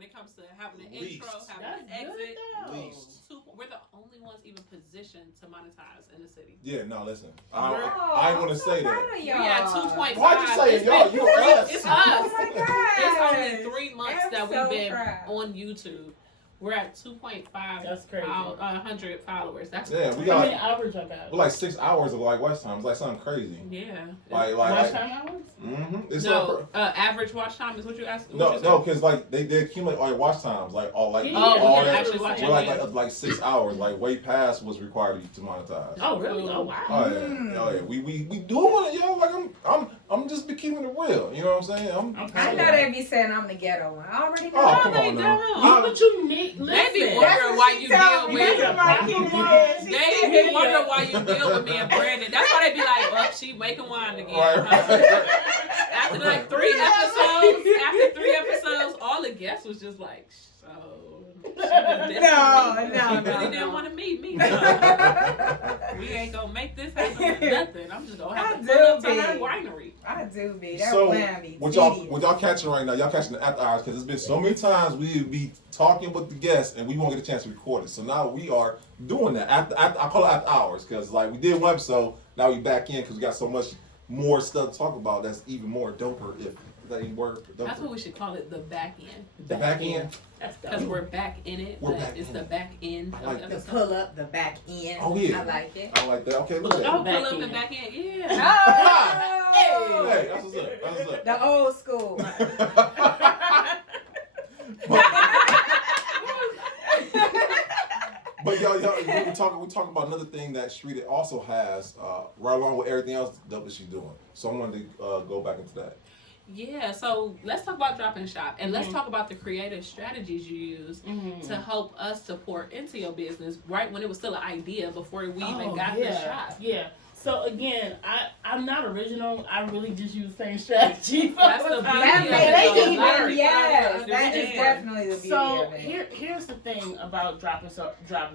when it comes to having an Least. intro, having That's an exit. Least. We're the only ones even positioned to monetize in the city. Yeah, no, listen. I want to say that. We at 2.5. Why'd you say it, y'all? You us. It's us. Oh my God. It's only 3 months that we've been on YouTube. We're at 2.5. That's crazy. 100 followers. That's Yeah, crazy. we got. How many hours I got? We're like 6 hours of like watch time. It's like something crazy. Yeah. Like Watch time hours? It's no, average watch time is what you asked. No, because like they accumulate all your watch times, like all like Yeah. all that. Actually watch We're like 6 hours, like way past what's required to monetize. Oh really? Oh wow. Oh yeah. We doing it, yo. Like I'm just be keeping it real. You know what I'm saying? I know they be saying I'm the ghetto one. I already know. Oh, come on You now. what you need. They be Listen. wondering why you deal with me. They be wondering why you deal with me and Brandon. That's why they be like, "Oh, she making wine again." Right. After like 3 episodes, all the guests was just like, "So." No. She really didn't want to meet me. So we ain't gonna make this happen with nothing. I'm just gonna have to pull up to her winery. I do be. That So whammy. what y'all catching right now? Y'all catching the after hours because it's been so many times we be talking with the guests and we won't get a chance to record it. So now we are doing that after I call it after hours because like we did one episode. Now we back in because we got so much more stuff to talk about. That's even more doper if that ain't word. That's what we should call it, the back end. The back end. Because we're back in it, but it's the back end. I like the pull up, the back end. Oh yeah, I like it. I like that. Okay, look at Oh, that. pull up the back end, yeah. Oh, Hey, that's what's up. That's what's up. the old school. But y'all, we talking about another thing that Sherita also has, right along with everything else that she's doing. So I wanted to go back into that. Yeah, so let's talk about Drop and Shop, and let's talk about the creative strategies you use to help us to pour into your business right when it was still an idea before we even got the shop. Yeah. So again, I'm not original. I really just use the same strategy. That's the That is definitely the beauty so of it. Here's the thing about Drop and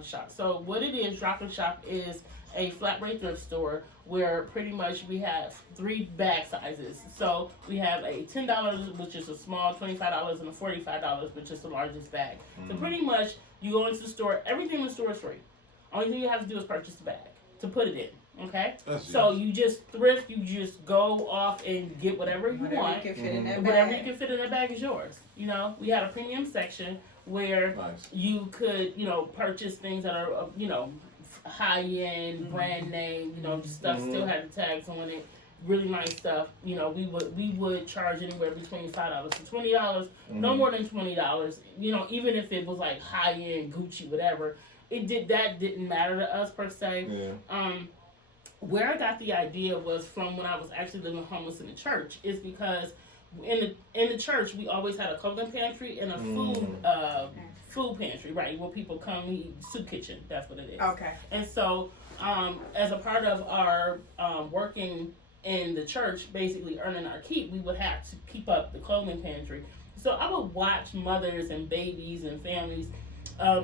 Shop. So what it is, Drop and Shop is a flat rate thrift store where pretty much we have 3 bag sizes. So we have a $10, which is a small, $25, and a $45, which is the largest bag. So pretty much you go into the store, everything in the store is free. Only thing you have to do is purchase the bag to put it in. Okay, so you just thrift. You just go off and get whatever you want. You can fit in that bag. Whatever you can fit in that bag is yours. You know, we had a premium section where you could, purchase things that are, high end, brand name. Stuff still had the tags on it. Really nice stuff. We would charge anywhere between $5 to $20. No more than $20. Even if it was like high end Gucci, whatever. Didn't matter to us per se. Yeah. Where I got the idea was from when I was actually living homeless in the church. Is because in the church we always had a clothing pantry and a food pantry, right? Where people come eat, soup kitchen. That's what it is. Okay. And so, as a part of our working in the church, basically earning our keep, we would have to keep up the clothing pantry. So I would watch mothers and babies and families.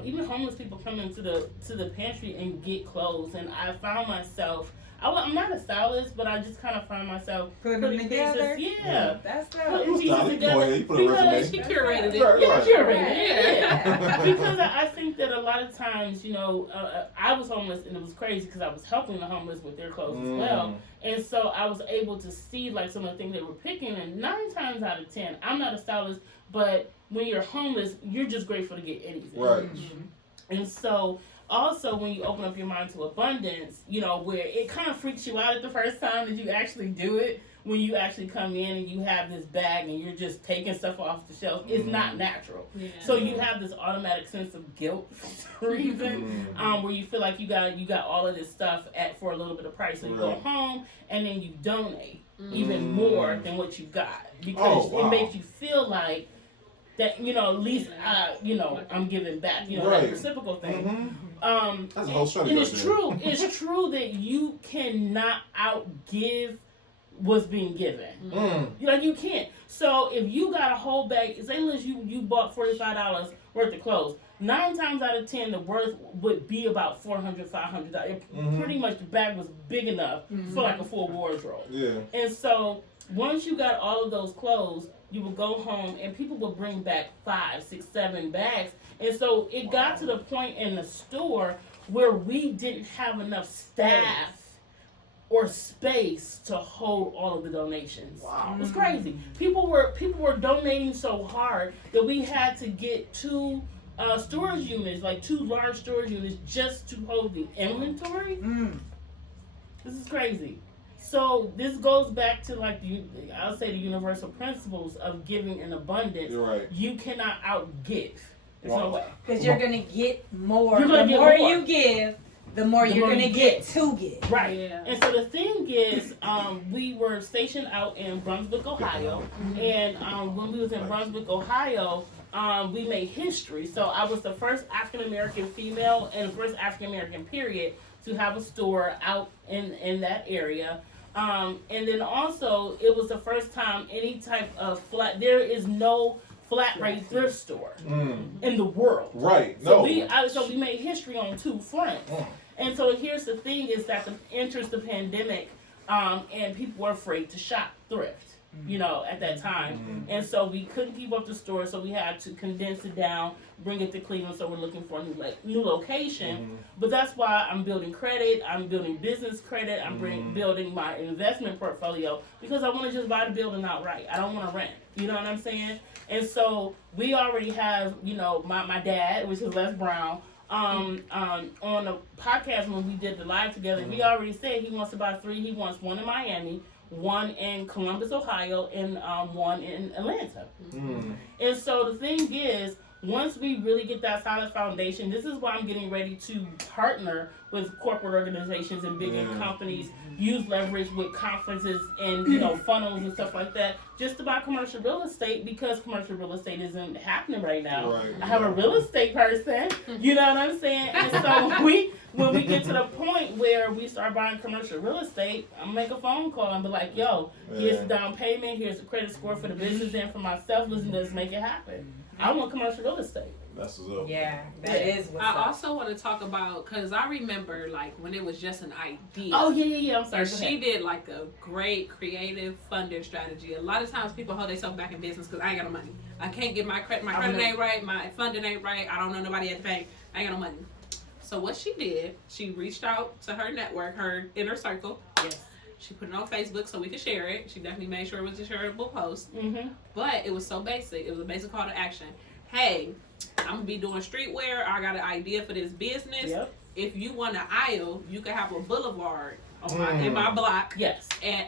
Even homeless people come into the pantry and get clothes, and I found myself. I'm not a stylist, but I just kind of find myself putting them together. Yeah, that's putting pieces together. You put a resume. She curated it. Yeah, curated it. Yeah. Because I think that a lot of times, I was homeless, and it was crazy because I was helping the homeless with their clothes as well, and so I was able to see like some of the things they were picking, and 9 times out of 10, I'm not a stylist, but when you're homeless, you're just grateful to get anything. Right. And so, also, when you open up your mind to abundance, where it kind of freaks you out at the first time that you actually do it, when you actually come in and you have this bag and you're just taking stuff off the shelf, it's not natural. Yeah. So you have this automatic sense of guilt for reason, where you feel like you got all of this stuff for a little bit of price. So you go home and then you donate even more than what you got because it makes you feel like that, at least I'm giving back, that reciprocal thing. That's a whole strategy. And it's true that you cannot outgive what's being given. You can't. So if you got a whole bag, say unless you bought $45 worth of clothes, 9 times out of 10 the worth would be about $400, $500. Pretty much the bag was big enough for like a full wardrobe. Yeah. And so once you got all of those clothes, you would go home and people would bring back 5, 6, 7 bags. And so it got to the point in the store where we didn't have enough staff or space to hold all of the donations. Wow. It was crazy. People were donating so hard that we had to get 2 storage units, like 2 large storage units, just to hold the inventory. This is crazy. So this goes back to like I'll say the universal principles of giving in abundance. You're right. You cannot outgive. There's no way. Because you're gonna get more. You're gonna the get more more. you give, the more you're gonna get to give. Right. Yeah. And so the thing is, we were stationed out in Brunswick, Ohio, and when we was in Brunswick, Ohio, we made history. So I was the first African American female and the first African American period to have a store out in that area. And then also, it was the first time any type of there is no flat rate thrift store in the world. Right. So No. so we made history on 2 fronts. And so here's the thing is that enters the pandemic, and people were afraid to shop thrift, at that time. And so we couldn't keep up the store, so we had to condense it down, bring it to Cleveland, so we're looking for a new location. But that's why I'm building credit, I'm building business credit, I'm building my investment portfolio, because I want to just buy the building outright. I don't want to rent. You know what I'm saying? And so we already have, my dad, which is Les Brown, on the podcast when we did the live together, he already said he wants to buy 3. He wants 1 in Miami, 1 in Columbus, Ohio, and 1 in Atlanta. And so the thing is, once we really get that solid foundation, this is why I'm getting ready to partner with corporate organizations and bigger companies, use leverage with conferences and funnels and stuff like that, just to buy commercial real estate, because commercial real estate isn't happening right now. Right, I have a real estate person, you know what I'm saying? And so when we get to the point where we start buying commercial real estate, I'm gonna make a phone call and be like, yo, here's the down payment, here's the credit score for the business and for myself, let's make it happen. I want commercial real estate. That's what's up. Yeah, that is what's I up. also want to talk about, because I remember like when it was just an idea. Oh yeah. I'm sorry. And she did like a great creative funding strategy. A lot of times people hold themselves back in business because I ain't got no money. I can't get my credit ain't right, my funding ain't right. I don't know nobody at the bank. I ain't got no money. So what she did, she reached out to her network, her inner circle. Yes. She put it on Facebook so we could share it. She definitely made sure it was a shareable post. But it was so basic. It was a basic call to action. Hey, I'm going to be doing streetwear. I got an idea for this business. Yep. If you want an aisle, you can have a boulevard in my block. Yes. And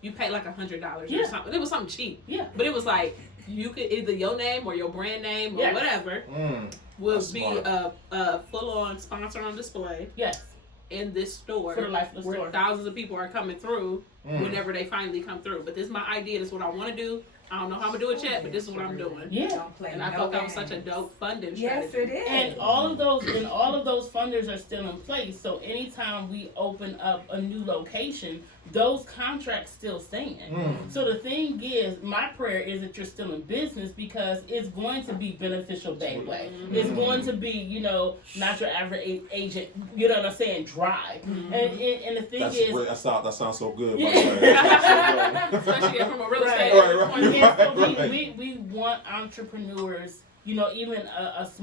you pay like $100 or Yeah. something. It was something cheap. Yeah. But it was like, you could either your name or your brand name or Yes. whatever will That's be smart. a full-on sponsor on display Yes. in this store, For the life of the where store. thousands of people are coming through whenever they finally come through. But this is my idea. This is what I want to do. I don't know how I'm going to do it yet, but this is what I'm doing. Yeah. Don't play And I no thought that was such a games. dope funding Yes, strategy. it is. And all of those funders are still in place. So anytime we open up a new location, those contracts still stand. So the thing is, my prayer is that you're still in business, because it's going to be beneficial that way. It's going to be, not your average agent, you know what I'm saying, dry. And the thing That's is, great. That sounds so good. Yeah. By the way. Especially from a real estate Right. point of view. and so Right. we want entrepreneurs, even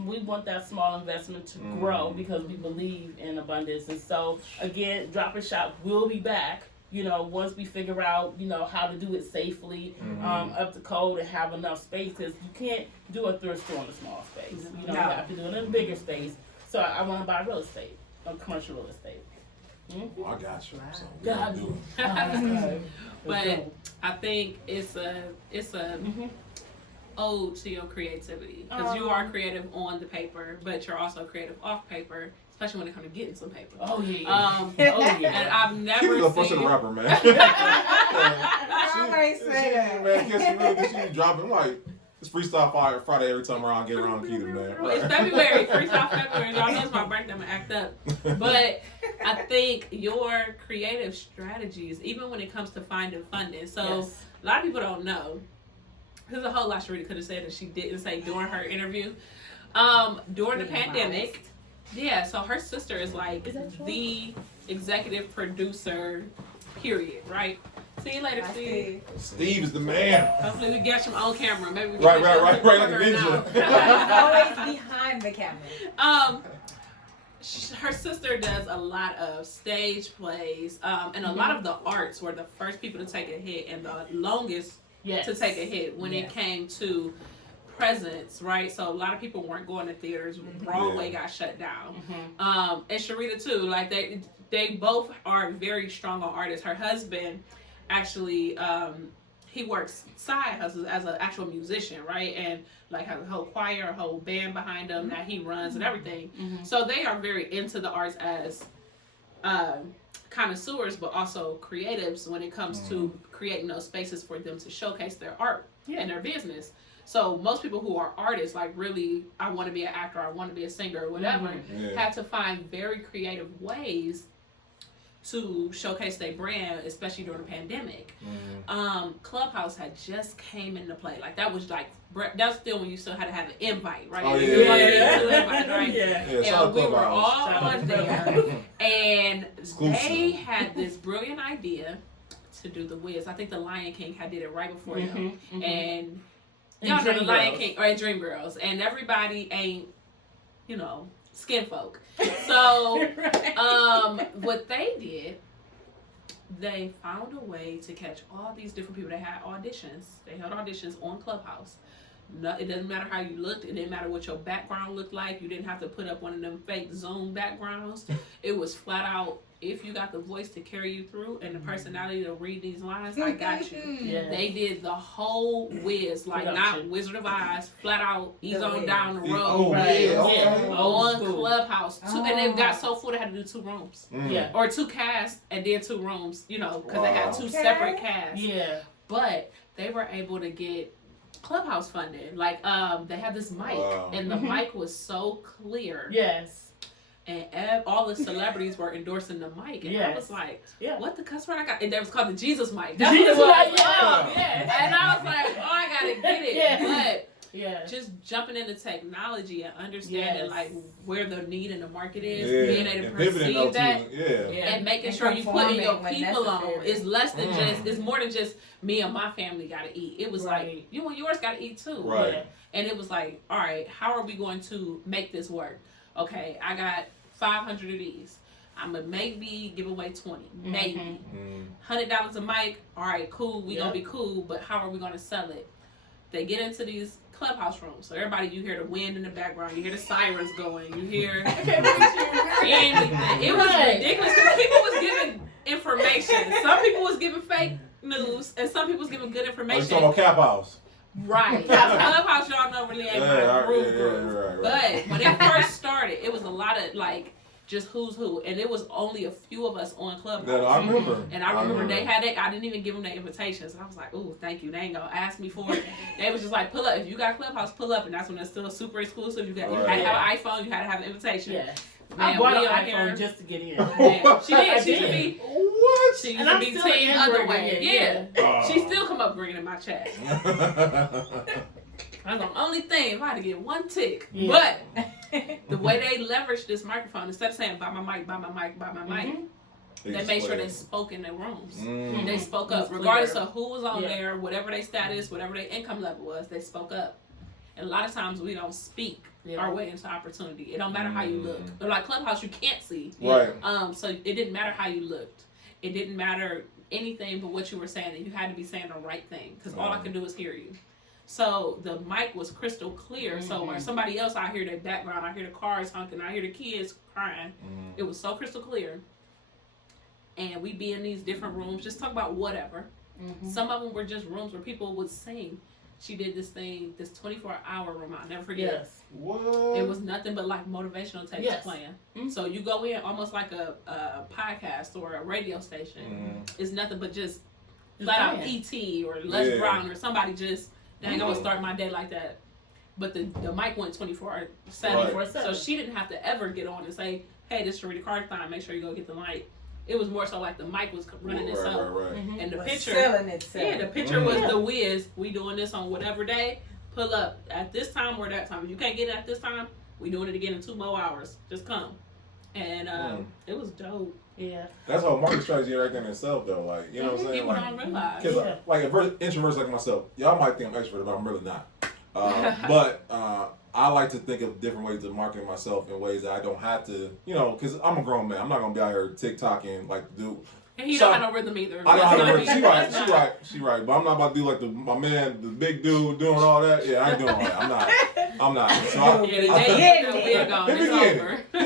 we want that small investment to grow, because we believe in abundance. And so again, Drop and Shop will be back, once we figure out, how to do it safely, up to code, and have enough space, because you can't do a thrift store in a small space. You No. have to do it in a bigger space. So I want to buy real estate, commercial real estate. Oh, I got you. So we God, gonna do it. But I think it's a ode to your creativity, because you are creative on the paper, but you're also creative off paper, especially when it comes to getting some paper. Oh yeah. Oh yeah. And I've Kitty's never a frustrated seen. rapper, man. I always say that. Man, she dropping. I'm like, it's freestyle Friday every time I get around Kitty, man. It's February, freestyle February. Y'all know it's my birthday. I'm gonna act up. But I think your creative strategies, even when it comes to finding funding. So Yes. a lot of people don't know. There's a whole lot Sherita could have said that she didn't say during her interview. During the pandemic, so her sister is like Is that true? the executive producer, period, right? See you later, Steve. Steve is the man. Hopefully we get him on camera. Maybe we can Right, get like a ninja. He's always behind the camera. Her sister does a lot of stage plays, and a lot of the arts were the first people to take a hit and the longest to take a hit when it came to presence, right? So a lot of people weren't going to theaters. Broadway got shut down. And Sherita too. Like they both are very strong on artists. Her husband actually he works side hustles as an actual musician, right? And like has a whole choir, a whole band behind him that he runs and everything. So they are very into the arts as connoisseurs, but also creatives when it comes to creating those spaces for them to showcase their art and their business. So most people who are artists, like really, I want to be an actor, I want to be a singer, or whatever, have to find very creative ways to showcase their brand, especially during the pandemic. Clubhouse had just came into play. Like that was still when you still had to have an invite, right? Oh, You wanted to invite, right? And we were all on there, and they had this brilliant idea to do the Wiz. I think the Lion King had did it right before them, and y'all know the Lion King or Dreamgirls, and everybody ain't, skin folk. So, what they did, they found a way to catch all these different people. They had auditions. They held auditions on Clubhouse. No, it doesn't matter how you looked. It didn't matter what your background looked like. You didn't have to put up one of them fake Zoom backgrounds. It was flat out, if you got the voice to carry you through and the personality to read these lines, I got you. They did the whole Wiz, like not Wizard of Oz, flat out, he's on down the road. On Clubhouse. And they got so full they had to do 2 rooms. Or 2 casts and then 2 rooms, because they had 2 separate casts. But they were able to get Clubhouse funding. Like they had this mic and the mic was so clear. And all the celebrities were endorsing the mic, and I was like, "What the cuss word I got?" And that was called the Jesus mic. That's what it was. And I was like, "Oh, I gotta get it." But just jumping into technology and understanding like where the need in the market is, being able to perceive that, and making sure you putting your people on is less than just. It's more than just me and my family gotta eat. It was like you and yours gotta eat too. And it was like, all right, how are we going to make this work? Okay, I got 500 of these. I'm gonna maybe give away 20, maybe $100 a mic. All right, cool. We gonna be cool, but how are we gonna sell it? They get into these Clubhouse rooms, so everybody, you hear the wind in the background, you hear the sirens going, you hear anything. It was ridiculous because people was giving information. Some people was giving fake news, and some people was giving good information. You talking about Cap House? Right. Clubhouse, y'all know, really ain't my groove. But when it first started, it was a lot of like just who's who, and it was only a few of us on Clubhouse. Yeah, I remember. And I remember they had it. I didn't even give them the invitations, and I was like, "Ooh, thank you." They ain't gonna ask me for it. They was just like, "Pull up. If you got Clubhouse, pull up." And that's when it's still super exclusive. You had to have an iPhone. You had to have an invitation. Man, I bought an iPhone just to get in. She did. She used to be. What? She used to be team other way. She still come up bringing in my chat. That's the only thing. If I had to get 1 tick, but the way they leveraged this microphone, instead of saying "buy my mic, buy my mic, buy my mic," they made sure they spoke in their rooms. They spoke up, regardless of who was on there, whatever their status, whatever their income level was. They spoke up. And a lot of times we don't speak our way into opportunity. It don't matter how you look. But like Clubhouse, you can't see. So it didn't matter how you looked. It didn't matter anything but what you were saying, and you had to be saying the right thing because all I could do is hear you. So the mic was crystal clear. So or somebody else, I hear their background, I hear the cars honking, I hear the kids crying. It was so crystal clear. And we'd be in these different rooms, just talk about whatever. Some of them were just rooms where people would sing. She did this thing, this 24-hour room. I'll never forget. What? It was nothing but like motivational tapes playing. So you go in almost like a podcast or a radio station. It's nothing but just flat out E.T. or Les Brown or somebody just, dang, I would start my day like that. But the mic went 24/7. So she didn't have to ever get on and say, hey, this is Sherita Carthon, make sure you go get the mic. It was more so like the mic was running itself. And the picture, the picture was the Wiz. We doing this on whatever day. Pull up at this time or that time. If you can't get it at this time, we doing it again in 2 more hours. Just come. and it was dope. Yeah. That's a marketing strategy right there in itself, though. Like, you know what I'm saying? People don't realize. Because, like, introverts like myself, y'all might think I'm extrovert, but I'm really not. But I like to think of different ways of marketing myself in ways that I don't have to, you know, because I'm a grown man. I'm not going to be out here TikToking like the dude. And he don't have no rhythm either. I don't have no rhythm. She right. But I'm not about to do like my man, the big dude doing all that. Yeah, I ain't doing all that. I'm not. So the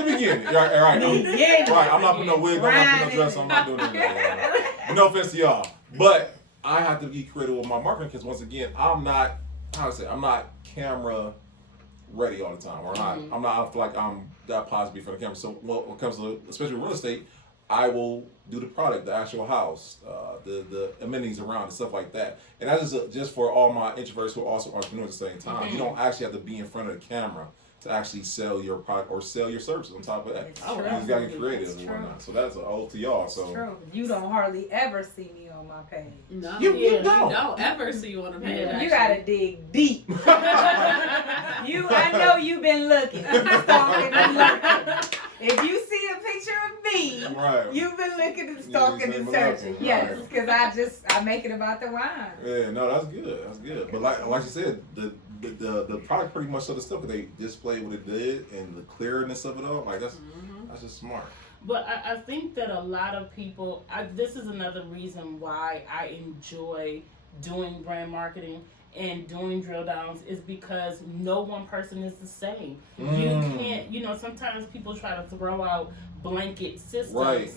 beginning. Right. I'm not putting no wig on. I'm not putting no dress on. I'm not doing that. No offense to y'all. But I have to be creative with my marketing because once again, I'm not camera ready all the time. Or I feel like I'm that positive for the camera. So when it comes to especially real estate, I will do the product, the actual house, the amenities around and stuff like that. And that's just for all my introverts who are also entrepreneurs at the same time. Mm-hmm. You don't actually have to be in front of the camera to actually sell your product or sell your services on top of that. You just gotta get creative and whatnot. So that's an ode to y'all. So true. You don't hardly ever see me on my page. No, you don't. You don't ever see you on the page. You gotta dig deep. I know you've been looking, stalking and looking. If you see a picture of me, right, you've been looking and stalking and searching. Yes, because I make it about the wine. Yeah, no, that's good. That's good. But like you said, the product pretty much showed the stuff, but they displayed what it did and the clearness of it all. Like that's just smart. But I think that a lot of people, this is another reason why I enjoy doing brand marketing and doing drill downs is because no one person is the same. You can't, sometimes people try to throw out blanket systems. Right.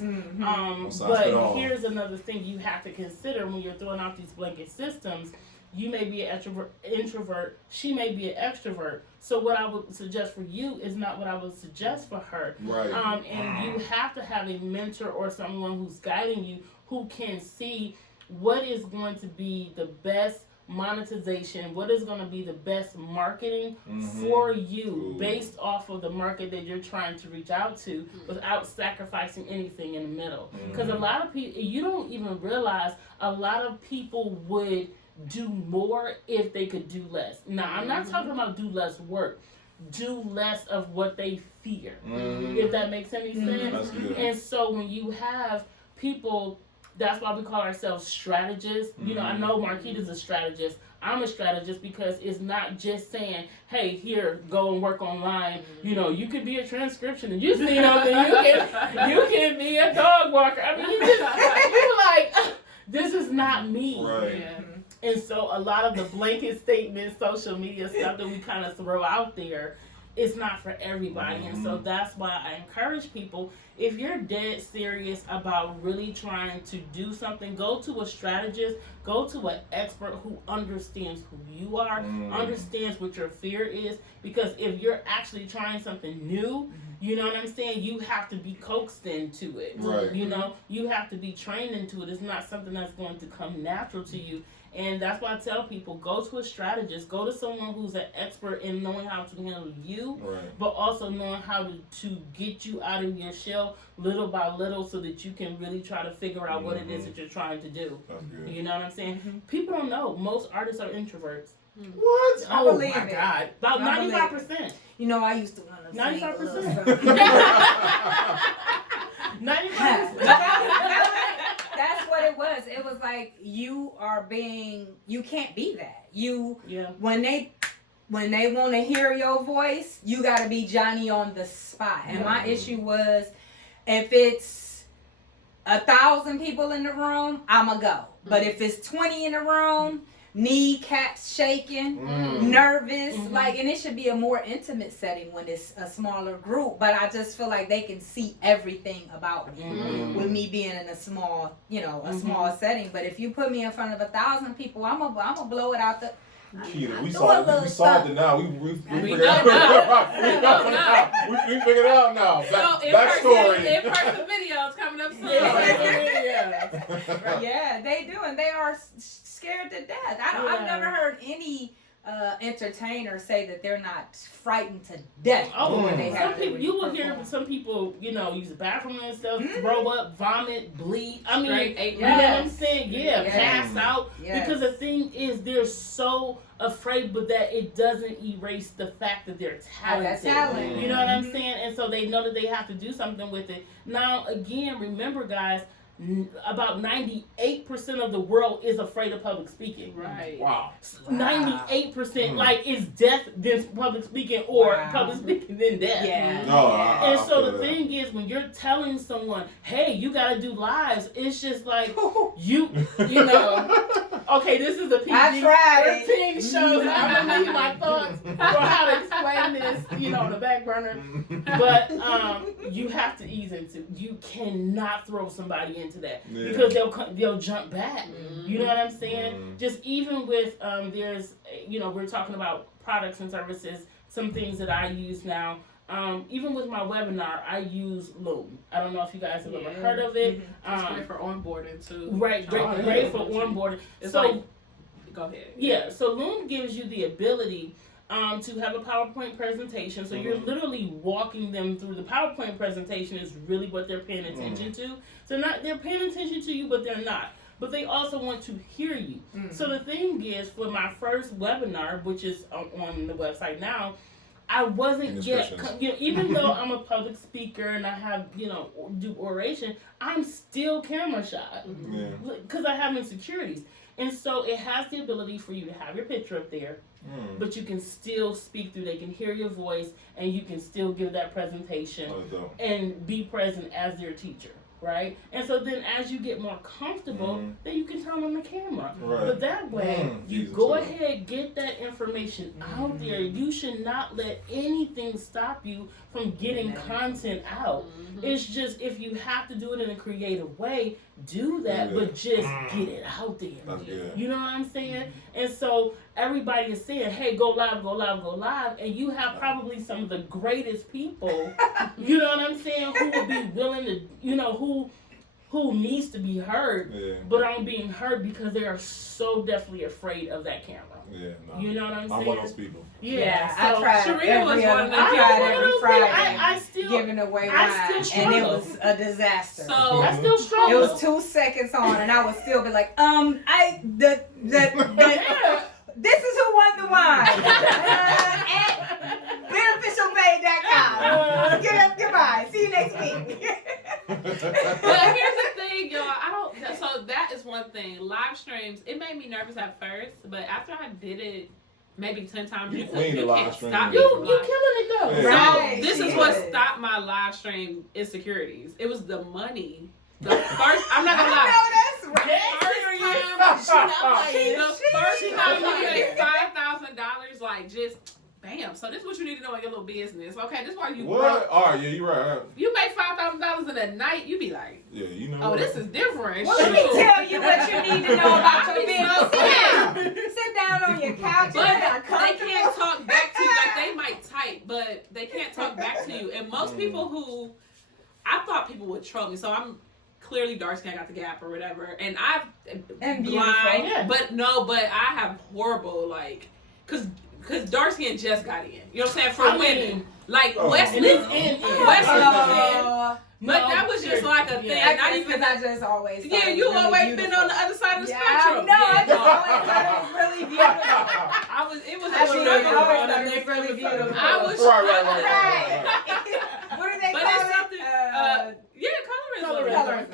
But here's another thing you have to consider when you're throwing out these blanket systems. You may be an introvert, she may be an extrovert. So what I would suggest for you is not what I would suggest for her. Right. And you have to have a mentor or someone who's guiding you who can see what is going to be the best monetization, what is going to be the best marketing for you based off of the market that you're trying to reach out to without sacrificing anything in the middle. Because a lot of people, you don't even realize a lot of people would do more if they could do less. Now, I'm not talking about do less work. Do less of what they fear. If that makes any sense. That's good. And so when you have people, that's why we call ourselves strategists. I know Marquita's a strategist. I'm a strategist because it's not just saying, hey, here, go and work online. You could be a transcription and you see something. You can be a dog walker. I mean, you're like, this is not me. Right. Yeah. And so a lot of the blanket statements, social media stuff that we kind of throw out there, it's not for everybody. And so that's why I encourage people, if you're dead serious about really trying to do something, go to a strategist, go to an expert who understands who you are, understands what your fear is. Because if you're actually trying something new, you know what I'm saying? You have to be coaxed into it. Right. You have to be trained into it. It's not something that's going to come natural to you. And that's why I tell people, go to a strategist, go to someone who's an expert in knowing how to handle you, but also knowing how to get you out of your shell little by little so that you can really try to figure out what it is that you're trying to do. That's good. You know what I'm saying? People don't know. Most artists are introverts. What? Oh my God. About 95%. I used to want to 95%. 95%. That's what it was. It was like you can't be that. When they want to hear your voice, you got to be Johnny on the spot. And my issue was, if it's 1,000 people in the room, I'ma go. But if it's 20 in the room, kneecaps shaking, nervous, and it should be a more intimate setting when it's a smaller group. But I just feel like they can see everything about me with me being in a small, small setting. But if you put me in front of 1,000 people, I'm gonna blow it out the. We solved it now. We figured it out. We figured it out now. Backstory. In-person videos coming up soon. Yeah, they do, and they are scared to death. I've never heard any entertainers say that they're not frightened to death when they have people, you will hear some people, use the bathroom and stuff, throw up, vomit, bleed. I mean, you know what I'm saying? Yeah, pass out. Yes. Because the thing is, they're so afraid, but that it doesn't erase the fact that they're talented. You know what I'm saying? And so they know that they have to do something with it. Now, again, remember, guys, about 98% of the world is afraid of public speaking. Right. Wow. 98%, like, is death then public speaking, or public speaking then death. Yeah. No, And so the thing is, when you're telling someone, hey, you gotta do lives, it's just like, you know, okay, this is a PG-13 show, so I'm gonna leave my thoughts for how to explain this, on the back burner. But you have to ease into, you cannot throw somebody into that because they'll jump back. You know what I'm saying? Just even with there's we're talking about products and services, some things that I use now. Even with my webinar, I use Loom. I don't know if you guys have ever heard of it. It's great for onboarding too. Right, great for onboarding. Go ahead. Yeah, so Loom gives you the ability to have a PowerPoint presentation. So you're literally walking them through. The PowerPoint presentation is really what they're paying attention to. So they're paying attention to you, but they're not. But they also want to hear you. So the thing is, for my first webinar, which is on the website now, I wasn't yet, even though I'm a public speaker and I have, do oration, I'm still camera shy because I have insecurities. And so it has the ability for you to have your picture up there, but you can still speak through. They can hear your voice, and you can still give that presentation and be present as their teacher, right? And so then as you get more comfortable, then you can turn on the camera. Right. But that way, you go ahead, get that information out there. You should not let anything stop you from getting content out. It's just, if you have to do it in a creative way, do that, but just get it out there. You know what I'm saying? And so everybody is saying, hey, go live, go live, go live. And you have probably some of the greatest people, you know what I'm saying, who will be willing to, who needs to be heard, but aren't being heard because they are so definitely afraid of that camera. You know what I'm saying? I'm one of those people. Yeah, I tried Sherita was one of them. every Friday I still giving away I wine, still and it struggle. was a disaster. So I still struggle. It was 2 seconds on, and I would still be like, this is who won the wine. At beneficialbay.com. Goodbye. See you next week. But here's the thing, y'all. So that is one thing. Live streams, it made me nervous at first, but after I did it maybe 10 times, you can't stop me. You from killing live. it though. So Right. this is what stopped my live stream insecurities. It was the money. The first, I'm not gonna lie. I know that's right. The first time you made $5,000, like just bam. So this is what you need to know in your little business. Okay, this is why you broke. All right, yeah, you're right. You make $5,000 in a night, you be like, Oh, this is different. Well, let me tell you what you need to know about your business. Sit down on your couch. But they can't talk back to you. Like, they might type, but they can't talk back to you. And most people who, I thought people would troll me, so I'm clearly dark skin, I got the gap or whatever, and I'm blind, but I have horrible, like, cause dark skin just got in. You know what I'm saying? For women, like Wesley, but that was just like a thing. Not even I just always you really always beautiful. been on the other side of the Yeah, spectrum. I always thought it was really beautiful. It was I a struggle. always thought it was really beautiful. I was Right. What do they But call it's it? something. Colorism.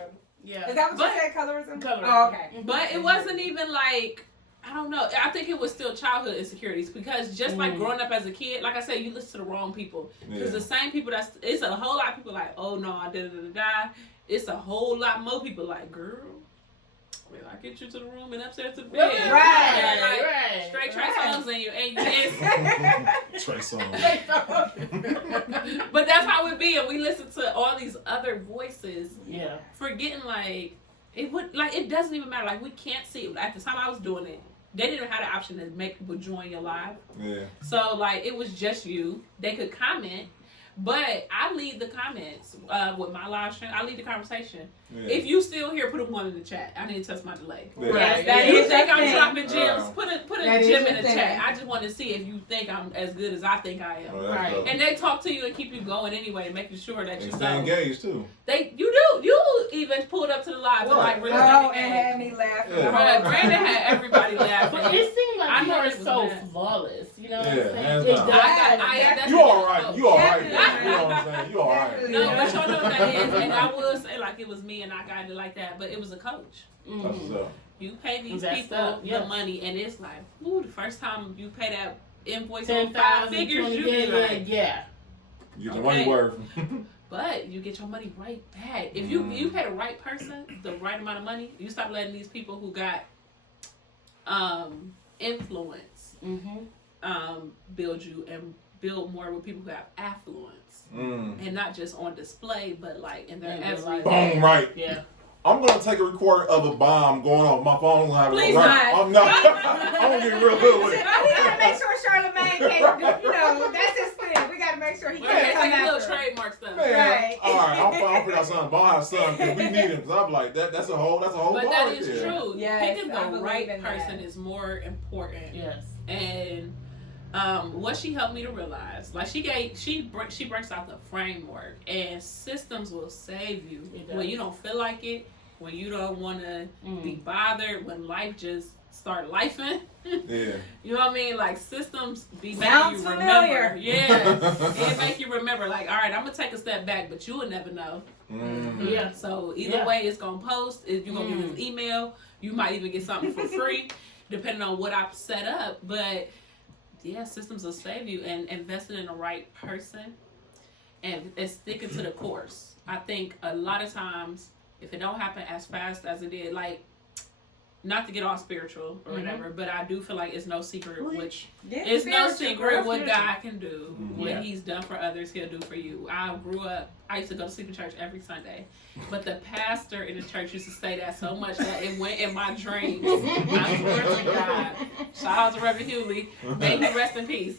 Yeah. Is that what you said? Colorism? Colorism. Oh, okay. But it wasn't even like, I don't know. I think it was still childhood insecurities because just like growing up as a kid, like I said, you listen to the wrong people. Because the same people it's a whole lot of people like, oh no, da. It's a whole lot more people like, girl, I get you to the room and upstairs to the bed. Right. Straight Trey songs in you. And it's Trey songs. But that's how it be. And we listen to all these other voices. Yeah. Forgetting it doesn't even matter. Like, we can't see. At the time I was doing it, they didn't even have the option to make people join your live. Yeah. So like, it was just you. They could comment, But I lead the comments with my live stream. I lead the conversation. Yeah. If you still here, put a 1 in the chat. I need to test my delay. Yeah. Right. That If you is think the I'm thing. dropping gems, put a That is gem the in the thing. chat. I just want to see if you think I'm as good as I think I am. Well, Right. And they talk to you and keep you going anyway, making sure that They you stay know. engaged too. You even pulled up to the live and Right. like really Oh, and engaged. had me laughing. Yeah. Bruh, Brandon had everybody laughing. But it seemed like I you know were it was so bad. flawless. You know what Yeah, I'm saying? hands It down. does. That's You all right. You all right. Definitely. There. You know what I'm saying? You all right. No, but y'all know what that is, and I will say like it was me and I got it like that, but it was a coach. That's what's up. You pay these That's people up, yes. the money, and it's like, ooh, the first time you pay that invoice on 10,000, 5 figures, you be like, yeah. You get your money worth. but you get your money right back. If you pay the right person the right amount of money, you stop letting these people who got influence build you and build more with people who have affluence. And not just on display, but like in their In everyday. Boom, right. Yeah. I'm gonna take a recording of a bomb going off. My phone's gonna have Please it. not. I'm not. I'm gonna get real good with it. We gotta make sure Charlamagne can't, that's his thing. We gotta make sure he We can't can't come take a little after. trademark stuff. Man, Right. all right, I'll figure out something. But I'll have son because we need him. Because I'm like that's a whole But bar that is there. true. Yes, Picking I the believe right in person that. is more important. Yes. And what she helped me to realize, like she breaks out the framework, and systems will save you It does. when you don't feel like it, when you don't want to be bothered, when life just start lifing. Yeah. You know what I mean? Like systems be making Sounds you familiar. remember. Yeah, it make you remember. Like, all right, I'm gonna take a step back, but you will never know. Yeah. So either way, it's gonna post. If you're gonna get this email, you might even get something for free, depending on what I've set up. But yeah, systems will save you, and investing in the right person and sticking to the course. I think a lot of times, if it don't happen as fast as it did, like, not to get all spiritual or whatever, but I do feel like it's no secret, which it's no secret what God can do. What He's done for others, He'll do for you. I grew up, I used to go to sleep in church every Sunday, but the pastor in the church used to say that so much that it went in my dreams. I swear to God. Shout out to Reverend Hewley. May he rest in peace.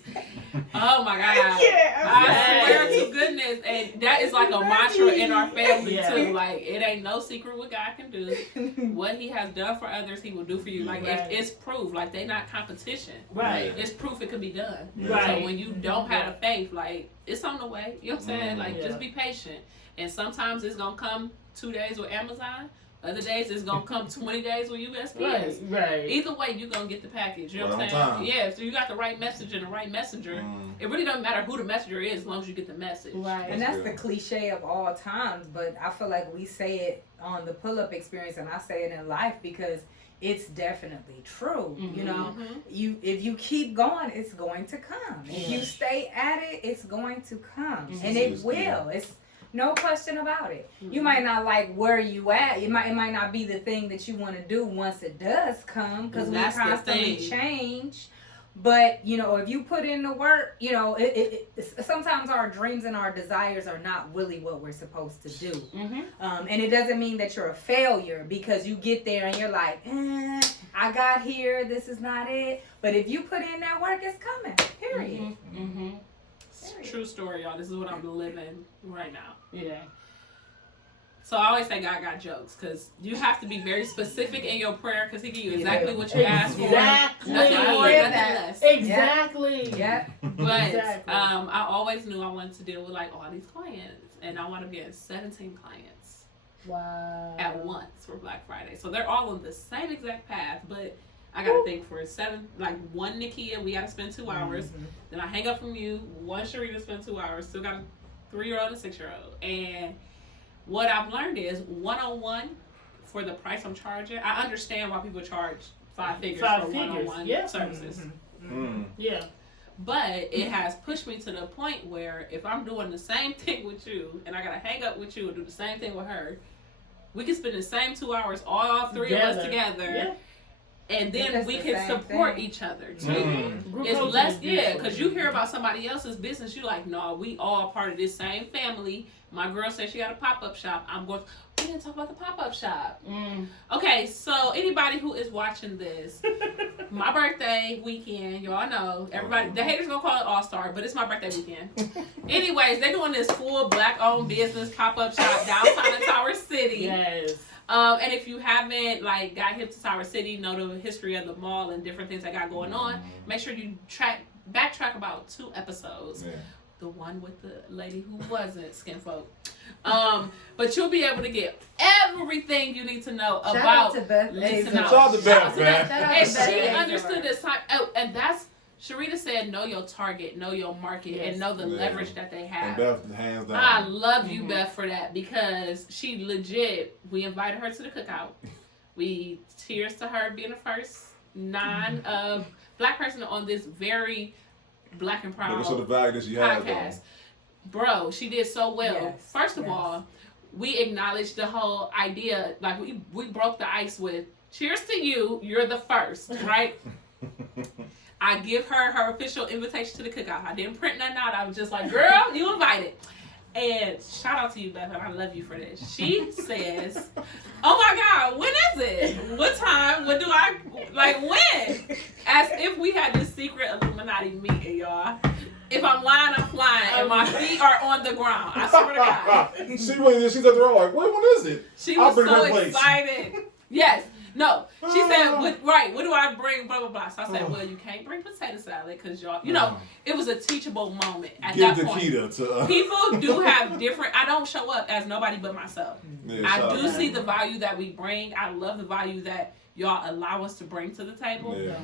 Oh my God. I swear to goodness. And that is like a mantra in our family too. Like, it ain't no secret what God can do. What He has done for others, He will do for you. Like, it's proof. Like, they not competition. Right. It's proof it can be done. Right. So when you don't have the faith, like, it's on the way. You know what I'm saying? Like, just be patient. And sometimes it's going to come 2 days with Amazon. Other days it's going to come 20 days with USPS. Right. Either way, you're going to get the package. You know what I'm saying? Yeah, if you got the right message and the right messenger, it really doesn't matter who the messenger is as long as you get the message. Right. And that's the cliche of all times, but I feel like we say it on the pull-up experience, and I say it in life because it's definitely true. You know, if you keep going, it's going to come. If you stay at it, it's going to come, and it will. It's no question about it. You might not like where you at. It might not be the thing that you want to do once it does come, because we constantly change. But, you know, if you put in the work, you know, sometimes our dreams and our desires are not really what we're supposed to do. And it doesn't mean that you're a failure because you get there and you're like, I got here, this is not it. But if you put in that work, it's coming, period. True story, y'all. This is what I'm living right now. Yeah. So I always say God got jokes, because you have to be very specific in your prayer, because He give you exactly what you ask for. Exactly. Nothing more, nothing less. Exactly. Yeah. But I always knew I wanted to deal with like all these clients, and I want to get 17 clients at once for Black Friday. So they're all on the same exact path, but I gotta think for 7, like one Nikia, we gotta spend 2 hours. Then I hang up from you. One Sherita spend 2 hours. Still got a 3-year-old and 6-year-old. And what I've learned is one-on-one for the price I'm charging. I understand why people charge 5 figures for one-on-one services. Yeah. But it has pushed me to the point where if I'm doing the same thing with you and I gotta hang up with you and do the same thing with her, we can spend the same 2 hours, all 3 of us together. And then we can support each other too. Mm-hmm. It's less, because you hear about somebody else's business, you're like, no, we all part of this same family. My girl said she got a pop-up shop. We didn't talk about the pop-up shop. Okay, so anybody who is watching this, my birthday weekend, y'all know, everybody, the haters gonna call it All-Star, but it's my birthday weekend. Anyways, they're doing this full black-owned business pop-up shop downtown in Tower City. Yes. And if you haven't got hip to Tower City, know the history of the mall and different things that got going on, make sure you backtrack about 2 episodes. Yeah. The one with the lady who wasn't skin folk. But you'll be able to get everything you need to know about Lisa. Shout out to Beth, man. And she understood this time. Oh, and that's Sherita said, know your target, know your market, and know the leverage that they have. And Beth, hands down. I love you, Beth, for that, because she legit, we invited her to the cookout. We cheers to her being the first non-black person on this very Black and Proud the value that she has, podcast. Bro, she did so well. Yes, First of all, we acknowledged the whole idea, we broke the ice with, cheers to you, you're the first, right? I give her official invitation to the cookout. I didn't print nothing out. I was just like, girl, you invited. And shout out to you, Beth, and I love you for this. She says, oh my God, when is it? What time? When do I, when? As if we had this secret Illuminati meeting, y'all. If I'm lying, I'm flying, and my feet are on the ground. I swear to God. She's at the row like, when is it? She was so excited. Yes. No, she said, what do I bring, blah, blah, blah. So I said, well, you can't bring potato salad because y'all, it was a teachable moment at that point. People do have different, I don't show up as nobody but myself. Yeah, I do see the value that we bring. I love the value that y'all allow us to bring to the table. Yeah.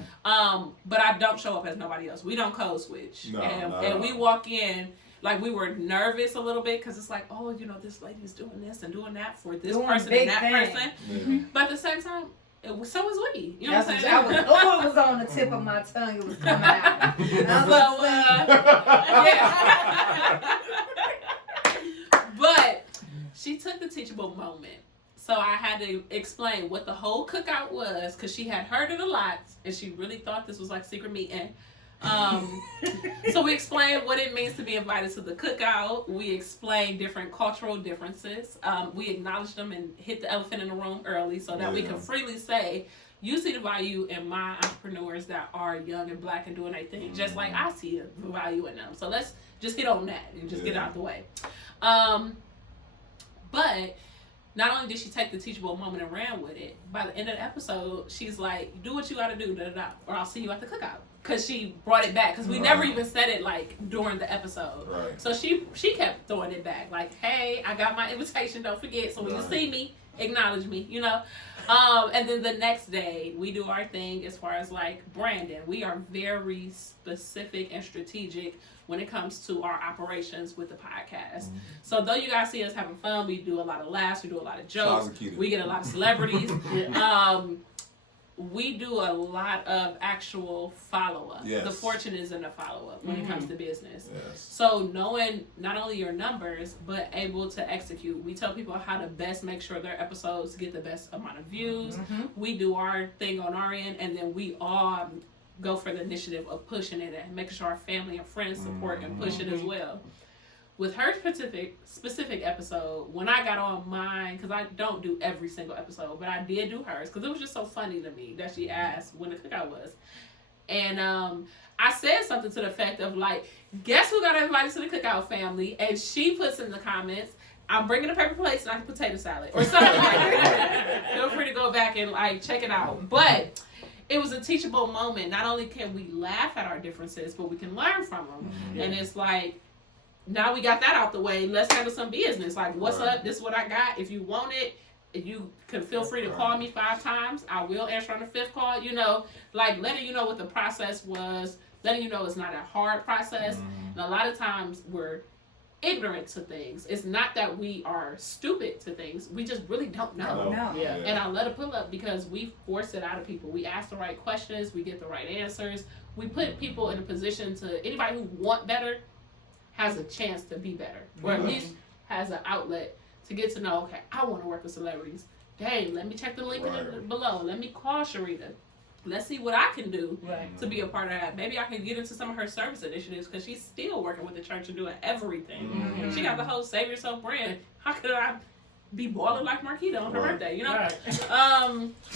But I don't show up as nobody else. We don't code switch. And we walk in, we were nervous a little bit because it's like, oh, this lady's doing this and doing that for this person and that person. Yeah. But at the same time, so was we. You know what I'm saying? It was on the tip of my tongue. It was coming out. Yeah. But she took the teachable moment. So I had to explain what the whole cookout was because she had heard it a lot and she really thought this was like secret meeting. So we explained what it means to be invited to the cookout. We explained different cultural differences. We acknowledged them and hit the elephant in the room early so that we can freely say, you see the value in my entrepreneurs that are young and Black and doing their thing, just like I see the value in them. So let's just hit on that and just get it out the way. But not only did she take the teachable moment and ran with it, by the end of the episode, she's like, do what you got to do, or I'll see you at the cookout. Because she brought it back. Because we never even said it during the episode. Right. So she kept throwing it back. Hey, I got my invitation. Don't forget. So when you see me, acknowledge me, And then the next day, we do our thing as far as branding. We are very specific and strategic when it comes to our operations with the podcast. Mm-hmm. So though you guys see us having fun, we do a lot of laughs, we do a lot of jokes, we get a lot of celebrities. We do a lot of actual follow-up. Yes. The fortune is in the follow-up when it comes to business. Yes. So knowing not only your numbers, but able to execute. We tell people how to best make sure their episodes get the best amount of views. Mm-hmm. We do our thing on our end, and then we all go for the initiative of pushing it and making sure our family and friends support and push it as well. With her specific episode, when I got on mine, because I don't do every single episode, but I did do hers, because it was just so funny to me that she asked when the cookout was. And I said something to the effect of guess who got invited to the cookout, family? And she puts in the comments, I'm bringing a paper plates and a potato salad, or something like that. Feel free to go back and check it out. But it was a teachable moment. Not only can we laugh at our differences, but we can learn from them. Mm-hmm. And it's now we got that out the way. Let's handle some business. What's up? This is what I got. If you want it, you can feel free to call me 5 times. I will answer on the 5th call. Letting you know what the process was. Letting you know it's not a hard process. Mm-hmm. And a lot of times we're ignorant to things. It's not that we are stupid to things. We just really don't know. Yeah. And I let it pull up because we force it out of people. We ask the right questions. We get the right answers. We put people in a position to, anybody who want better has a chance to be better, or at least has an outlet to get to know, okay, I want to work with celebrities. Dang, let me check the link below. Let me call Sherita. let's see what I can do Right. to be a part of that. Maybe I can get into some of her service initiatives because she's still working with the church and doing everything. Mhm. She got the whole Save Yourself brand. How could I be balling like Marquita on her Right. birthday? You know. Right. I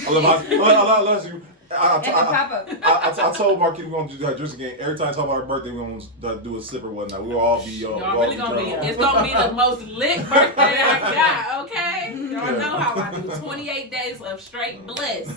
love you. And the pop-up. I told Marquita we're gonna do that just again. Every time I talk about her birthday, we're gonna do a sip or whatnot. We will all be Y'all really gonna be. drunk. It's gonna be the most lit birthday I got. Okay. Y'all Yeah. know how I do. 28 days of straight bliss.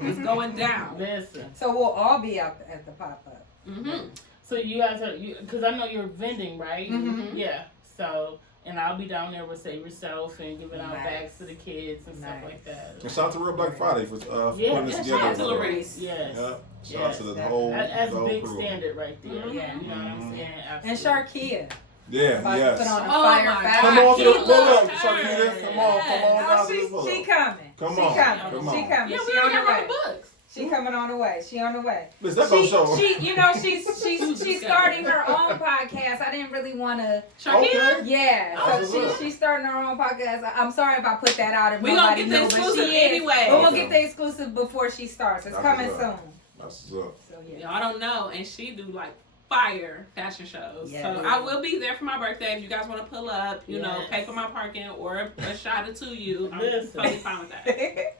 It's going down. Listen. So we'll all be out at the pop-up. Mm-hmm. So you guys are, because I know you're vending, right? Mhm. Yeah. So, and I'll be down there with Save Yourself and giving out Nice. bags to the kids and stuff Nice. like that. And shout out to Real Black Friday for Yeah, putting this yeah, together. shout out to Lorraine. Yes. Yeah. Shout out to the Yes, whole, That's the whole big crew. standard right there. Mhm. Yeah. You know what I'm Mhm. saying? And Absolutely. Sharkia. Yeah, About to yes. put on a Oh fire my fast. Come on to the He pull up, loves her. Sharita. Come on Yes. down Oh, to the pull she up. coming. Come She on. coming. Come She on. coming. Yeah, She we on already the way. wrote books. She coming on the way. She on the way. Listen, that goes show. She's starting her own podcast. I didn't really want to. Sharkia? Okay. Yeah, That's so what's up. she's starting her own podcast. I'm sorry if I put that out. If We gonna nobody get the knew, but exclusive she is. anyway. But we'll get the exclusive before she starts. It's That's coming what's soon. up. That's what's up. So yeah. Y'all don't know, and she do like fire fashion shows. Yes. So I will be there for my birthday if you guys want to pull up. You know, Yes. pay for my parking or a shot or two. You, I'm Listen. totally fine with that.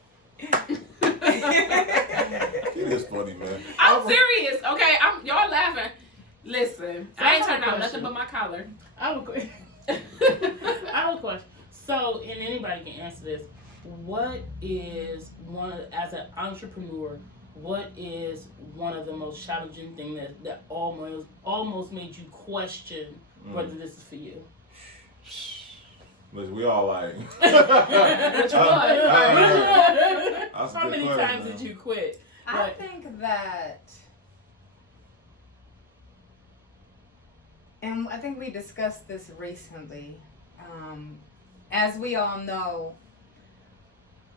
It is funny, man. I'm serious. Okay, y'all laughing. Listen, I ain't I have turned a out nothing question. but my collar. I have a question. I have a question. So, and anybody can answer this. What is as an entrepreneur, what is one of the most challenging things that almost made you question whether this is for you? Listen, we all like. Which one? How many times did you quit? I Right. think that, and I think we discussed this recently. As we all know,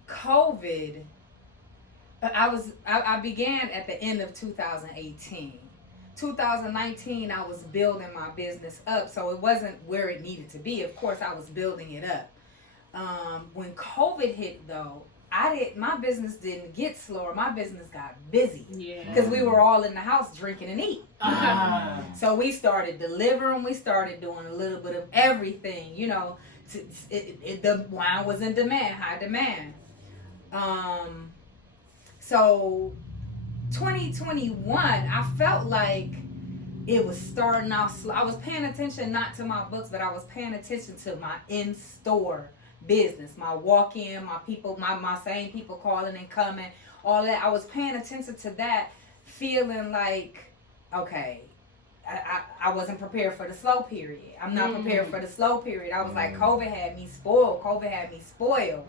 COVID. I began at the end of 2018. 2019, I was building my business up, so it wasn't where it needed to be. Of course, I was building it up. When COVID hit, though, my business didn't get slower. My business got busy Yeah. because we were all in the house drinking and eating. Ah. So we started delivering. We started doing a little bit of everything. You know, the wine was in demand, high demand. So 2021, I felt like it was starting off slow. I was paying attention not to my books, but I was paying attention to my in-store business, my walk-in, my people, my same people calling and coming, all that. I was paying attention to that, feeling like, okay, I wasn't prepared for the slow period. I'm not prepared for the slow period. I was like, COVID had me spoiled.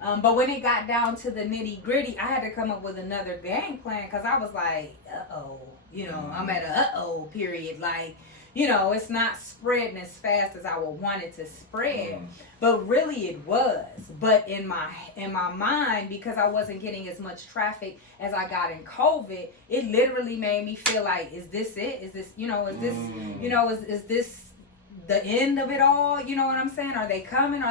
But when it got down to the nitty gritty, I had to come up with another game plan because I was like, I'm at a period. Like, it's not spreading as fast as I would want it to spread. But really it was. But in my mind, because I wasn't getting as much traffic as I got in COVID, it literally made me feel like, is this it? Is this, is this the end of it all? You know what I'm saying? Are they coming?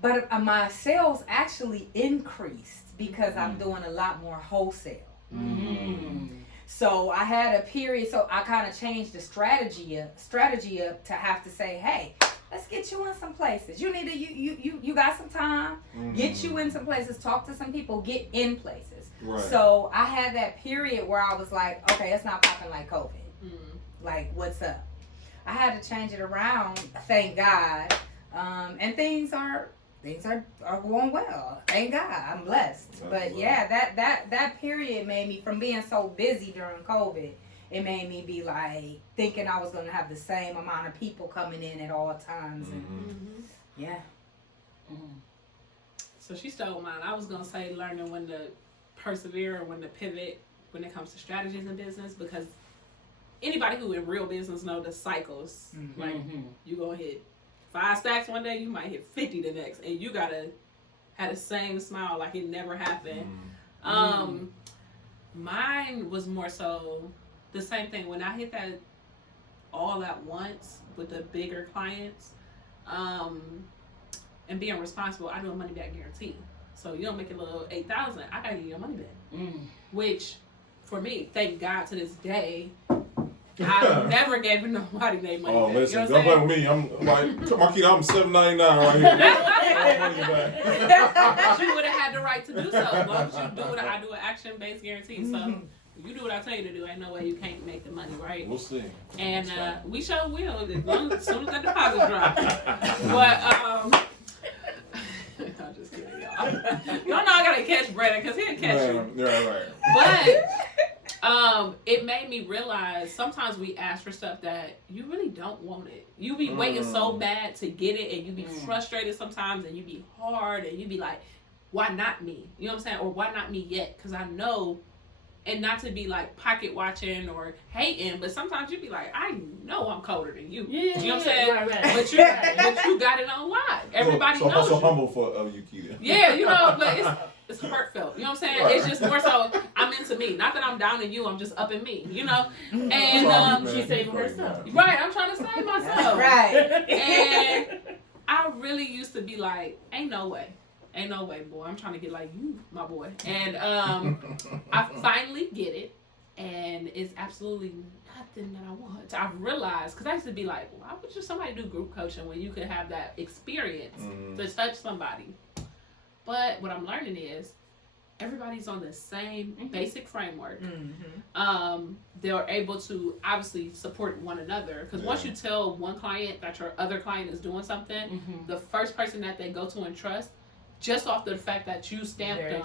But my sales actually increased because I'm doing a lot more wholesale. So I had a period, so I kind of changed the strategy up to have to say, hey, let's get you in some places. You need to, you got some time, get you in some places, talk to some people, get in places. Right. So I had that period where I was like, okay, it's not popping like COVID. Like, what's up? I had to change it around, thank God. And things are going well. Thank God, I'm blessed. But yeah, that period made me, from being so busy during COVID, it made me be like thinking I was gonna have the same amount of people coming in at all times. And yeah. So she stole mine. I was gonna say learning when to persevere, when to pivot when it comes to strategies in business, because anybody who in real business know the cycles. Like you gonna hit 5 stacks one day, you might hit 50 the next, and you gotta have the same smile like it never happened. Mine was more so the same thing. When I hit that all at once with the bigger clients, and being responsible, I do a money back guarantee. So you don't make a little 8,000, I gotta give you your money back. Which, for me, thank God to this day, I never gave nobody their money back. Listen, you know don't play with me. I'm like, Marquita, I'm $7.99 right here. But you would have had the right to do so. As long as you do what I do, an action-based guarantee. So if you do what I tell you to do, ain't no way you can't make the money, right? We'll see. And we sure will, as soon as that deposit drops. But I'm just kidding, y'all. Y'all know I gotta catch Brandon because he'll catch you. Yeah, right. But it made me realize sometimes we ask for stuff that you really don't want it. You be waiting so bad to get it, and you be frustrated sometimes, and you be hard, and you be like, why not me? You know what I'm saying? Or why not me yet? Because I know, and not to be like pocket watching or hating, but sometimes you be like, I know I'm colder than you. Yeah, you know what I'm saying? Right. But you got it on live. Everybody knows so you. humble for you, Keita. Yeah, you know, but it's heartfelt. You know what I'm saying? It's just more so I'm into me. Not that I'm down in you, I'm just up in me, you know? And she's saving herself. Right, I'm trying to save myself. Right. And I really used to be like, ain't no way, boy. I'm trying to get like you, my boy. And I finally get it. And it's absolutely nothing that I want. I've realized, because I used to be like, why would just somebody do group coaching when you could have that experience to touch somebody? But what I'm learning is everybody's on the same basic framework. They're able to obviously support one another. Because once you tell one client that your other client is doing something, the first person that they go to and trust, just off the fact that you stamped them,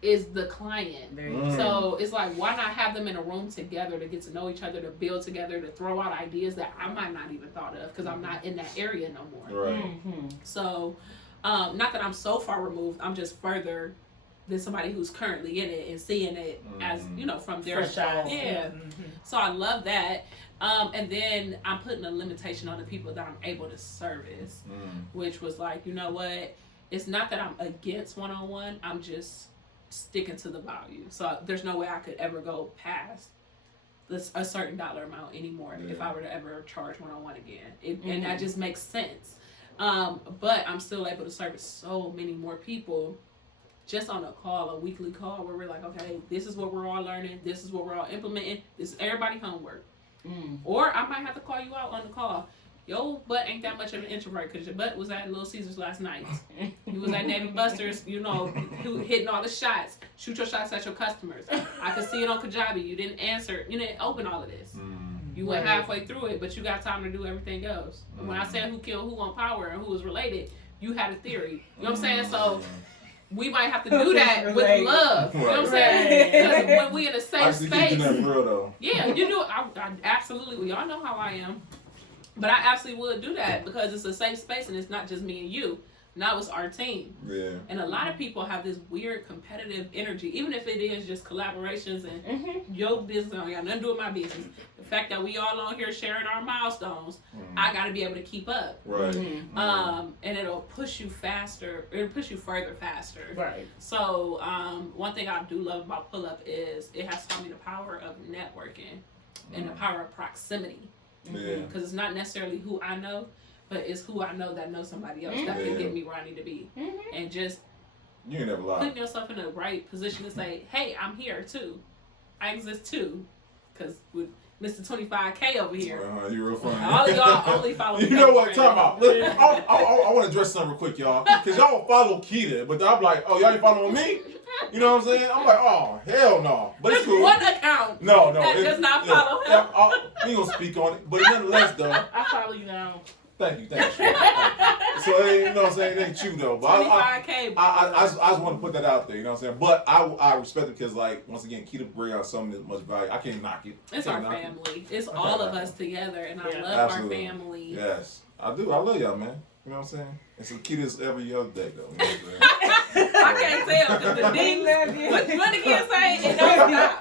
is the client. So it's like, why not have them in a room together to get to know each other, to build together, to throw out ideas that I might not even thought of because I'm not in that area no more. Right. So not that I'm so far removed, I'm just further than somebody who's currently in it and seeing it as, you know, from their side. Yeah. So I love that. And then I'm putting a limitation on the people that I'm able to service, which was like, you know what? It's not that I'm against one-on-one, I'm just sticking to the value. So there's no way I could ever go past a certain dollar amount anymore if I were to ever charge one-on-one again. And that just makes sense. But I'm still able to service so many more people just on a weekly call where we're like, okay, this is what we're all learning, this is what we're all implementing, this is everybody homework. Or I might have to call you out on the call. Yo, butt ain't that much of an introvert because your butt was at Little Caesars last night. You was at Dave & Buster's, you know, hitting all the shots. Shoot your shots at your customers. I could see it on Kajabi. You didn't answer. You didn't open all of this. You went halfway through it, but you got time to do everything else. When I said who killed who on Power and who was related, you had a theory. You know what I'm saying? So we might have to do that with love. You know what I'm saying? Because when we in a safe space. Yeah, you do. I absolutely. We all know how I am. But I absolutely would do that because it's a safe space and it's not just me and you. Now it's our team. Yeah. And a lot of people have this weird competitive energy, even if it is just collaborations and your business don't got nothing to do with my business. The fact that we all on here sharing our milestones, I got to be able to keep up. Right. And it'll push you faster. It'll push you further faster. Right. So one thing I do love about Pull Up is it has taught me the power of networking and the power of proximity. Because it's not necessarily who I know, but it's who I know that knows somebody else that can get me where I need to be. And just you ain't never lie. Putting yourself in the right position to say, hey, I'm here too. I exist too. Because with Mr. 25K over here. You're real funny. All of y'all only follow You know what? Talk about. Look, I want to address something real quick, y'all. Because y'all follow Keita, but I'm like, oh, y'all ain't following me? You know what I'm saying? I'm like, oh, hell no. But it's cool. One account that does not follow him. We ain't going to speak on it. But nonetheless, though. I follow you now. Thank you. So, you know what I'm saying? It ain't you, though. But 25K. I just want to put that out there. You know what I'm saying? But I respect it because, like, once again, Keita brings out something that much value. I can't knock it. It's our family. It's all of us together. And I love our family. Yes. I do. I love y'all, man. You know what I'm saying? It's the cutest every other day, though. You know what I'm saying? I can't tell because the ding. What the kids say? It don't stop.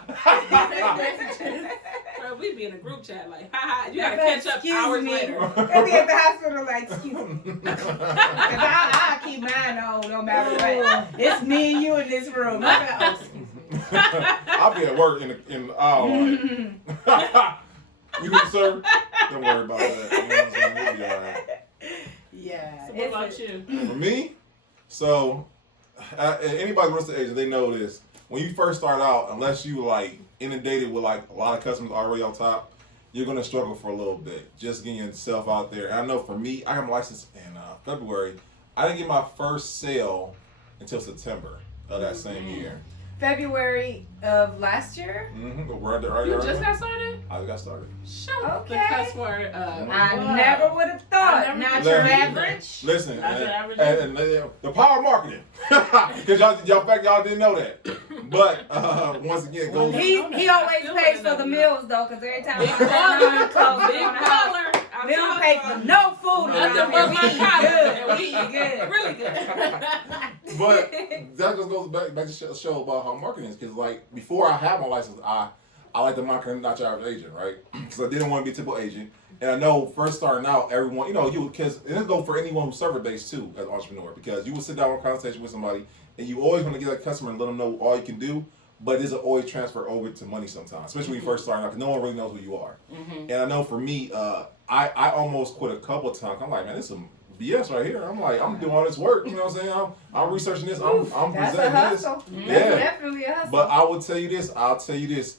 Bro, we be in a group chat like, ha, you gotta catch up hours later. They be at the hospital like, excuse me. Because I keep mine on no matter what. It's me and you in this room. Excuse me. I'll be at work in you good, sir? Don't worry about that. You know what I'm saying? We'll be all right. Yeah. So what about you? For me? So, anybody who's the age, they know this. When you first start out, unless you like inundated with like a lot of customers already on top, you're gonna struggle for a little bit. Just getting yourself out there. And I know for me, I got my license in February. I didn't get my first sale until September of that same year. February of last year? Mm-hmm. You just got started? I just got started. Shut the cuss word. I never would have thought. Not your average. Listen, Not your average. and the power of marketing. Because y'all didn't know that. But once again, it goes. He always pays for the meals though, because every time Big color. we don't pay for no food Nothing around but my here. collar. We We eat good. really good. But that just goes back to show about how marketing is. Because like before I had my license, I like the marketing, not your average agent, right? Because I didn't want to be a typical agent. And I know first starting out, everyone, because it goes for anyone who's server based too as an entrepreneur. Because you will sit down in a conversation with somebody, and you always want to get a customer and let them know all you can do. But it doesn't always transfer over to money sometimes, especially when you first start out, because no one really knows who you are. And I know for me, I almost quit a couple of times. I'm like, man, this is some BS right here. I'm like, I'm doing all this work. You know what I'm saying? I'm researching this. I'm That's a presenting this. hustle. Yeah. That's definitely a hustle. But I will tell you this. I'll tell you this.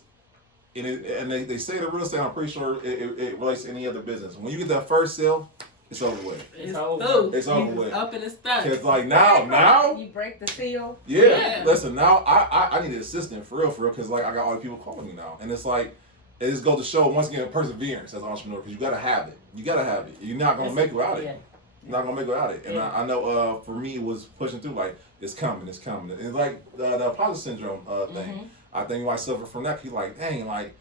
And they say the real estate, I'm pretty sure it relates to any other business. When you get that first sale, it's over with. It's over. It's over with. Up and it's stuck. Because like now, you break the seal. yeah. Listen, now I need an assistant for real, because like I got all the people calling me now, and it's like it just goes to show once again perseverance as an entrepreneur, because you gotta have it. You gotta have it. You're not gonna make it without it. You're not gonna make it without it. And I know for me it was pushing through like it's coming. And it's like the imposter syndrome thing. I think I suffer from that. He's like, dang, like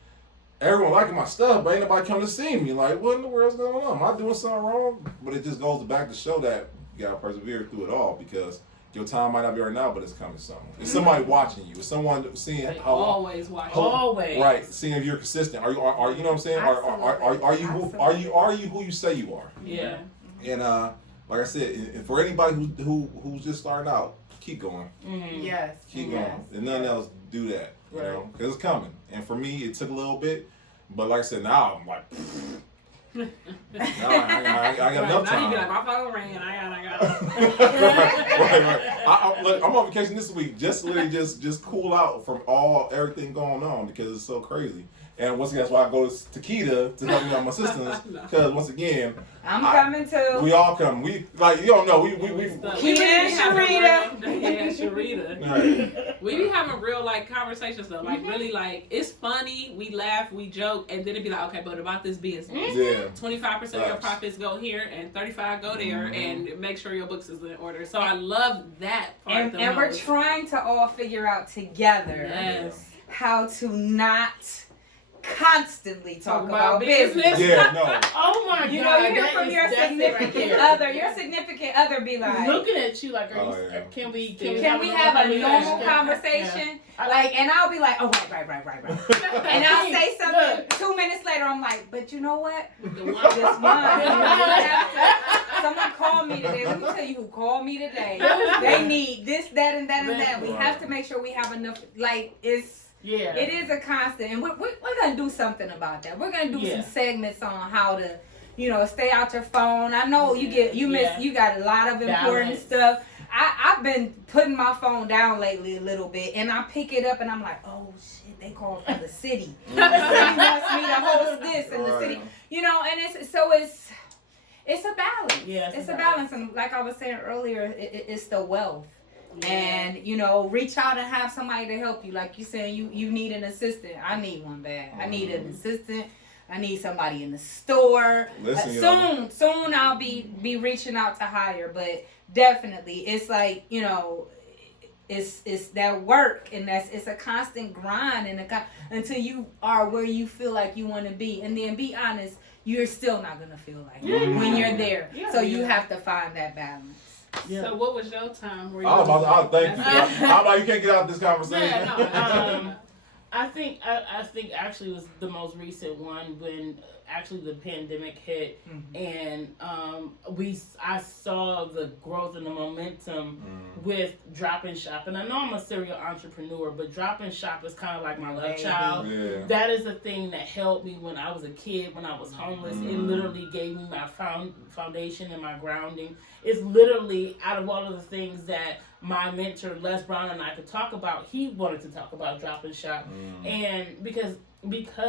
everyone liking my stuff, but ain't nobody coming to see me. Like, what in the world's going on? Am I doing something wrong? But it just goes back to show that you gotta persevere through it all, because your time might not be right now, but it's coming soon. It's somebody watching you. It's someone seeing They how always watch. Always. right, seeing if you're consistent. Are you know what I'm saying? Are you who you say you are? Yeah. And like I said, and for anybody who's just starting out, keep going. Yes. Keep going. And nothing else do that. You know, because it's coming. And for me, it took a little bit, but like I said, now I'm like, now I got enough Now time. you be like, my phone ringing. I got. right. Look, I'm on vacation this week, just literally just cool out from everything going on, because it's so crazy. And once again, that's why I go to Takeda to help me out my assistants, because once again, I'm coming too. we all come. We like, you don't know. We Keita and Sherita. Yeah, Sherita. Right. We be having real like conversations though, like really like it's funny. We laugh, we joke, and then it'd be like, okay, but about this business, Yeah. 25% of your profits go here, and 35 go there, and make sure your books is in order. So I love that part. And we're trying to all figure out together how to not constantly talk about business. Yeah, no. Oh my God. You know, you hear that from is your definitely significant right other. Your significant other be like, looking at you like, can we have a normal conversation? Yeah. Like, and I'll be like, oh, right. And I'll say something 2 minutes later, I'm like, but you know what? This one. Someone called me today. Let me tell you who called me today. They need this, that, and that, and that. We have to make sure we have enough, like, it is a constant, and we're gonna do something about that. We're gonna do some segments on how to, stay out your phone. I know you got a lot of important stuff. I've been putting my phone down lately a little bit, and I pick it up and I'm like, oh shit, they called from the city. The city wants me to host this, and the city, and it's a balance. Yeah, it's a balance, and like I was saying earlier, it's the wealth. Yeah. And reach out and have somebody to help you. Like you said, you need an assistant. I need one bad. I need an assistant. I need somebody in the store. Listen, soon I'll be reaching out to hire, but definitely it's like it's that work, and it's a constant grind, and until you are where you feel like you want to be, and then be honest, you're still not gonna feel like it when you're there. So you have to find that balance. Yeah. So what was your time? Thank you. How about you can't get out of this conversation? Yeah, I think actually it was the most recent one when actually the pandemic hit, and I saw the growth and the momentum with Drop and Shop. And I know I'm a serial entrepreneur, but Drop and Shop is kind of like my love child. Yeah. That is the thing that helped me when I was a kid, when I was homeless. It literally gave me my foundation and my grounding. It's literally out of all of the things that my mentor Les Brown and I could talk about. He wanted to talk about Drop and Shop, and because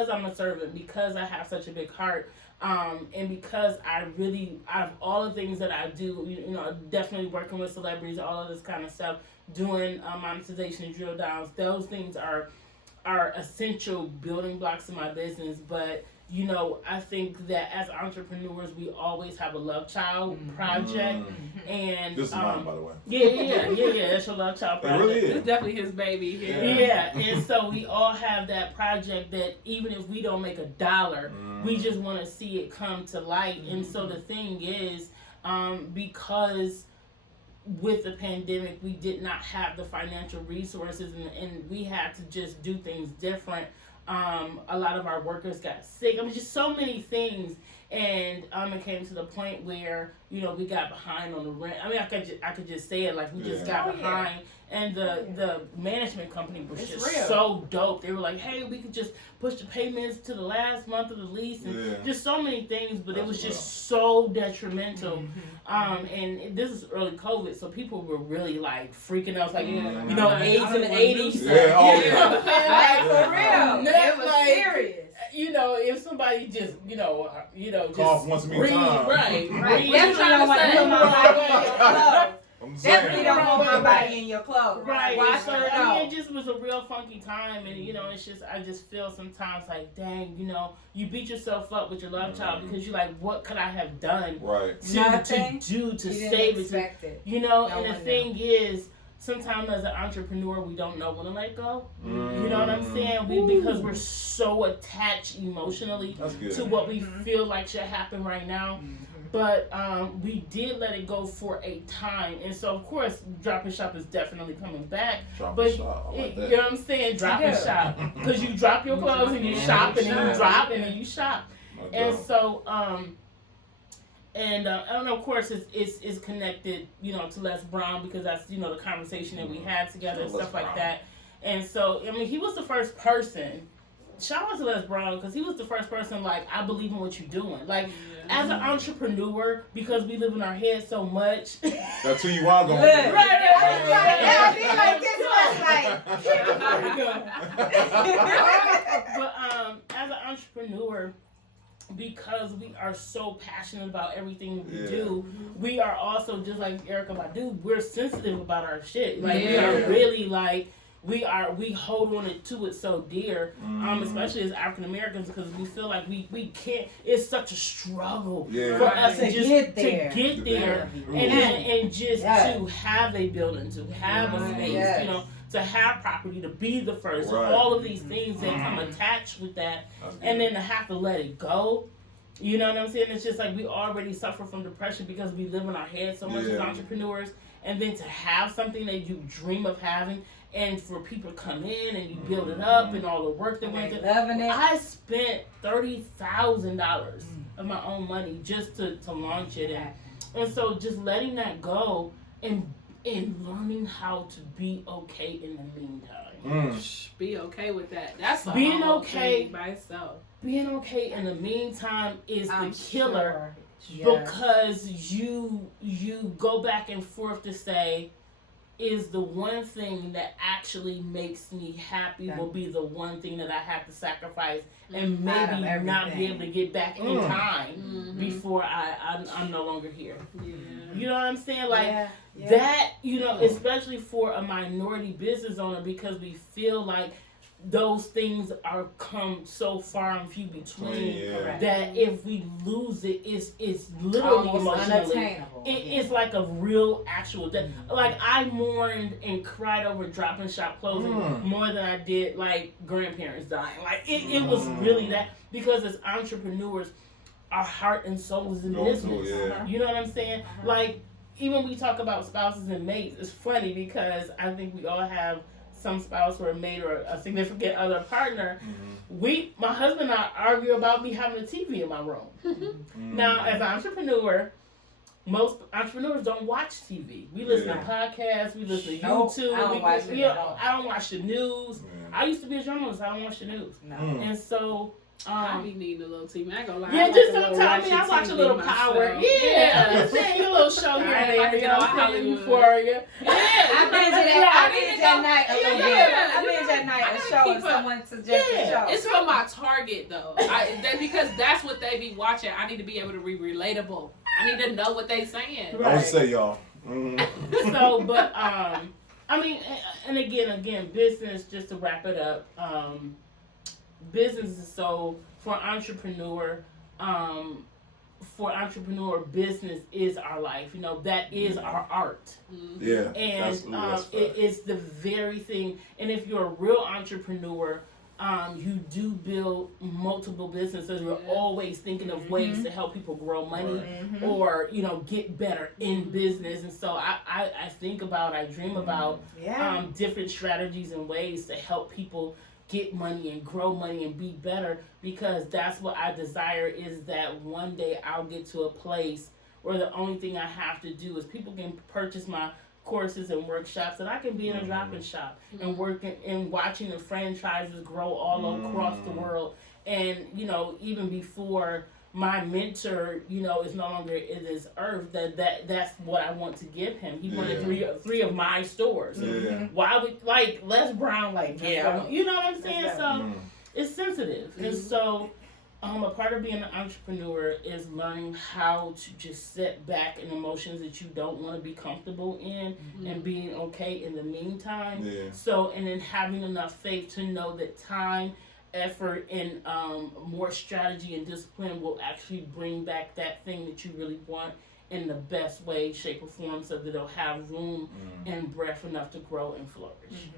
I'm a servant, because I have such a big heart, and because I really, out of all the things that I do, you know, definitely working with celebrities, all of this kind of stuff, doing monetization and drill downs, those things are essential building blocks in my business. But you know, I think that as entrepreneurs, we always have a love child project, and this is mine, by the way. Yeah. That's your love child project. It really is. It's definitely his baby. Yeah, and so we all have that project that even if we don't make $1, we just want to see it come to light. And so the thing is, because with the pandemic, we did not have the financial resources, and we had to just do things different. A lot of our workers got sick. I mean, just so many things, and it came to the point where, you know, we got behind on the rent. I mean, I could just say it like we just got behind. And the management company was just so dope. They were like, hey, we could just push the payments to the last month of the lease, and just so many things, but it was just so detrimental. And this is early COVID, so people were really like freaking out, like, you know, AIDS in the 80s. For real. It was serious. You know, if somebody just, you know, cough just once a breathe, time. right. Definitely don't want to put my body in your clothes. Definitely don't want my body in your clothes. Right. Wash So, it I out. mean, it just was a real funky time, and you know, it's just, I just feel sometimes like, dang, you know, you beat yourself up with your love child because you're like, what could I have done to do to save it? You know, and the thing is, sometimes as an entrepreneur, we don't know when to let go. You know what I'm saying? Because we're so attached emotionally to what we feel like should happen right now. But we did let it go for a time, and so of course, Drop and Shop is definitely coming back. But you know what I'm saying? Drop and shop, because you drop your clothes and you shop, and then you drop and then you shop, and so and of course it's connected, you know, to Les Brown, because that's, you know, the conversation that we had together and stuff like that. And so I mean, he was the first person. Shout out to Les Brown, because he was the first person, like, I believe in what you're doing. Like, as an entrepreneur, because we live in our head so much. That's who you are going. Right. I feel like this was like. But as an entrepreneur, because we are so passionate about everything we do, we are also, just like Erica Badu, we're sensitive about our shit. Like, we are really like, we hold on to it so dear, especially as African Americans, because we feel like we can't. It's such a struggle for us to get there, and just to have a building, to have a space, you know, to have property, to be the first, all of these things that come attached with that, and then to have to let it go. You know what I'm saying? It's just like we already suffer from depression because we live in our head so much as entrepreneurs, and then to have something that you dream of having, and for people to come in and you build it up and all the work that went into it. I spent $30,000 of my own money just to launch it, and so just letting that go and learning how to be okay in the meantime. Be okay with that. That's being okay by itself. Being okay in the meantime is the killer, because you go back and forth to say, is the one thing that actually makes me happy will be the one thing that I have to sacrifice and maybe not be able to get back in time before I'm no longer here. You know what I'm saying? Like that, you know, especially for a minority business owner, because we feel like those things are come so far and few between that if we lose it, it's literally emotionally it's like a real actual death. Like, I mourned and cried over Drop and Shop closing more than I did like grandparents dying. Like it was really that, because as entrepreneurs, our heart and soul is in business. You know what I'm saying? Like, even we talk about spouses and mates, it's funny because I think we all have some spouse or a mate or a significant other partner. My husband and I argue about me having a TV in my room. Now, as an entrepreneur, most entrepreneurs don't watch TV. We listen to podcasts, we listen to YouTube. I don't watch the news. I used to be a journalist, I don't watch the news. And so I be needing a little TV. I ain't gonna lie. Yeah, just sometimes I watch a little Power. Yeah, I'm saying a little show here and there. You know what I'm saying? Euphoria. Yeah, I binge at night a little bit. I binge at night a show if someone suggests a show. It's for my target though. Because that's what they be watching. I need to be able to be relatable. I need to know what they saying. Right. I would say y'all. So, but I mean, and again, business. Just to wrap it up, business is so for entrepreneur. Business is our life. You know, that is our art. Yeah, and it is the very thing. And if you're a real entrepreneur, you do build multiple businesses. You're always thinking of ways to help people grow money or, you know, get better in business. And so I think about, I dream about different strategies and ways to help people get money and grow money and be better, because that's what I desire, is that one day I'll get to a place where the only thing I have to do is people can purchase my courses and workshops, and I can be in a drop-in shop and working and watching the franchises grow all across the world. And, you know, even before my mentor, you know, is no longer in this earth, that's what I want to give him. He wanted three of my stores. Why would, like, Les Brown, like, you know what I'm saying? So it's sensitive. And so a part of being an entrepreneur is learning how to just sit back in emotions that you don't want to be comfortable in and being okay in the meantime. So, and then having enough faith to know that time, effort, and more strategy and discipline will actually bring back that thing that you really want in the best way, shape, or form, so that it'll have room and breath enough to grow and flourish.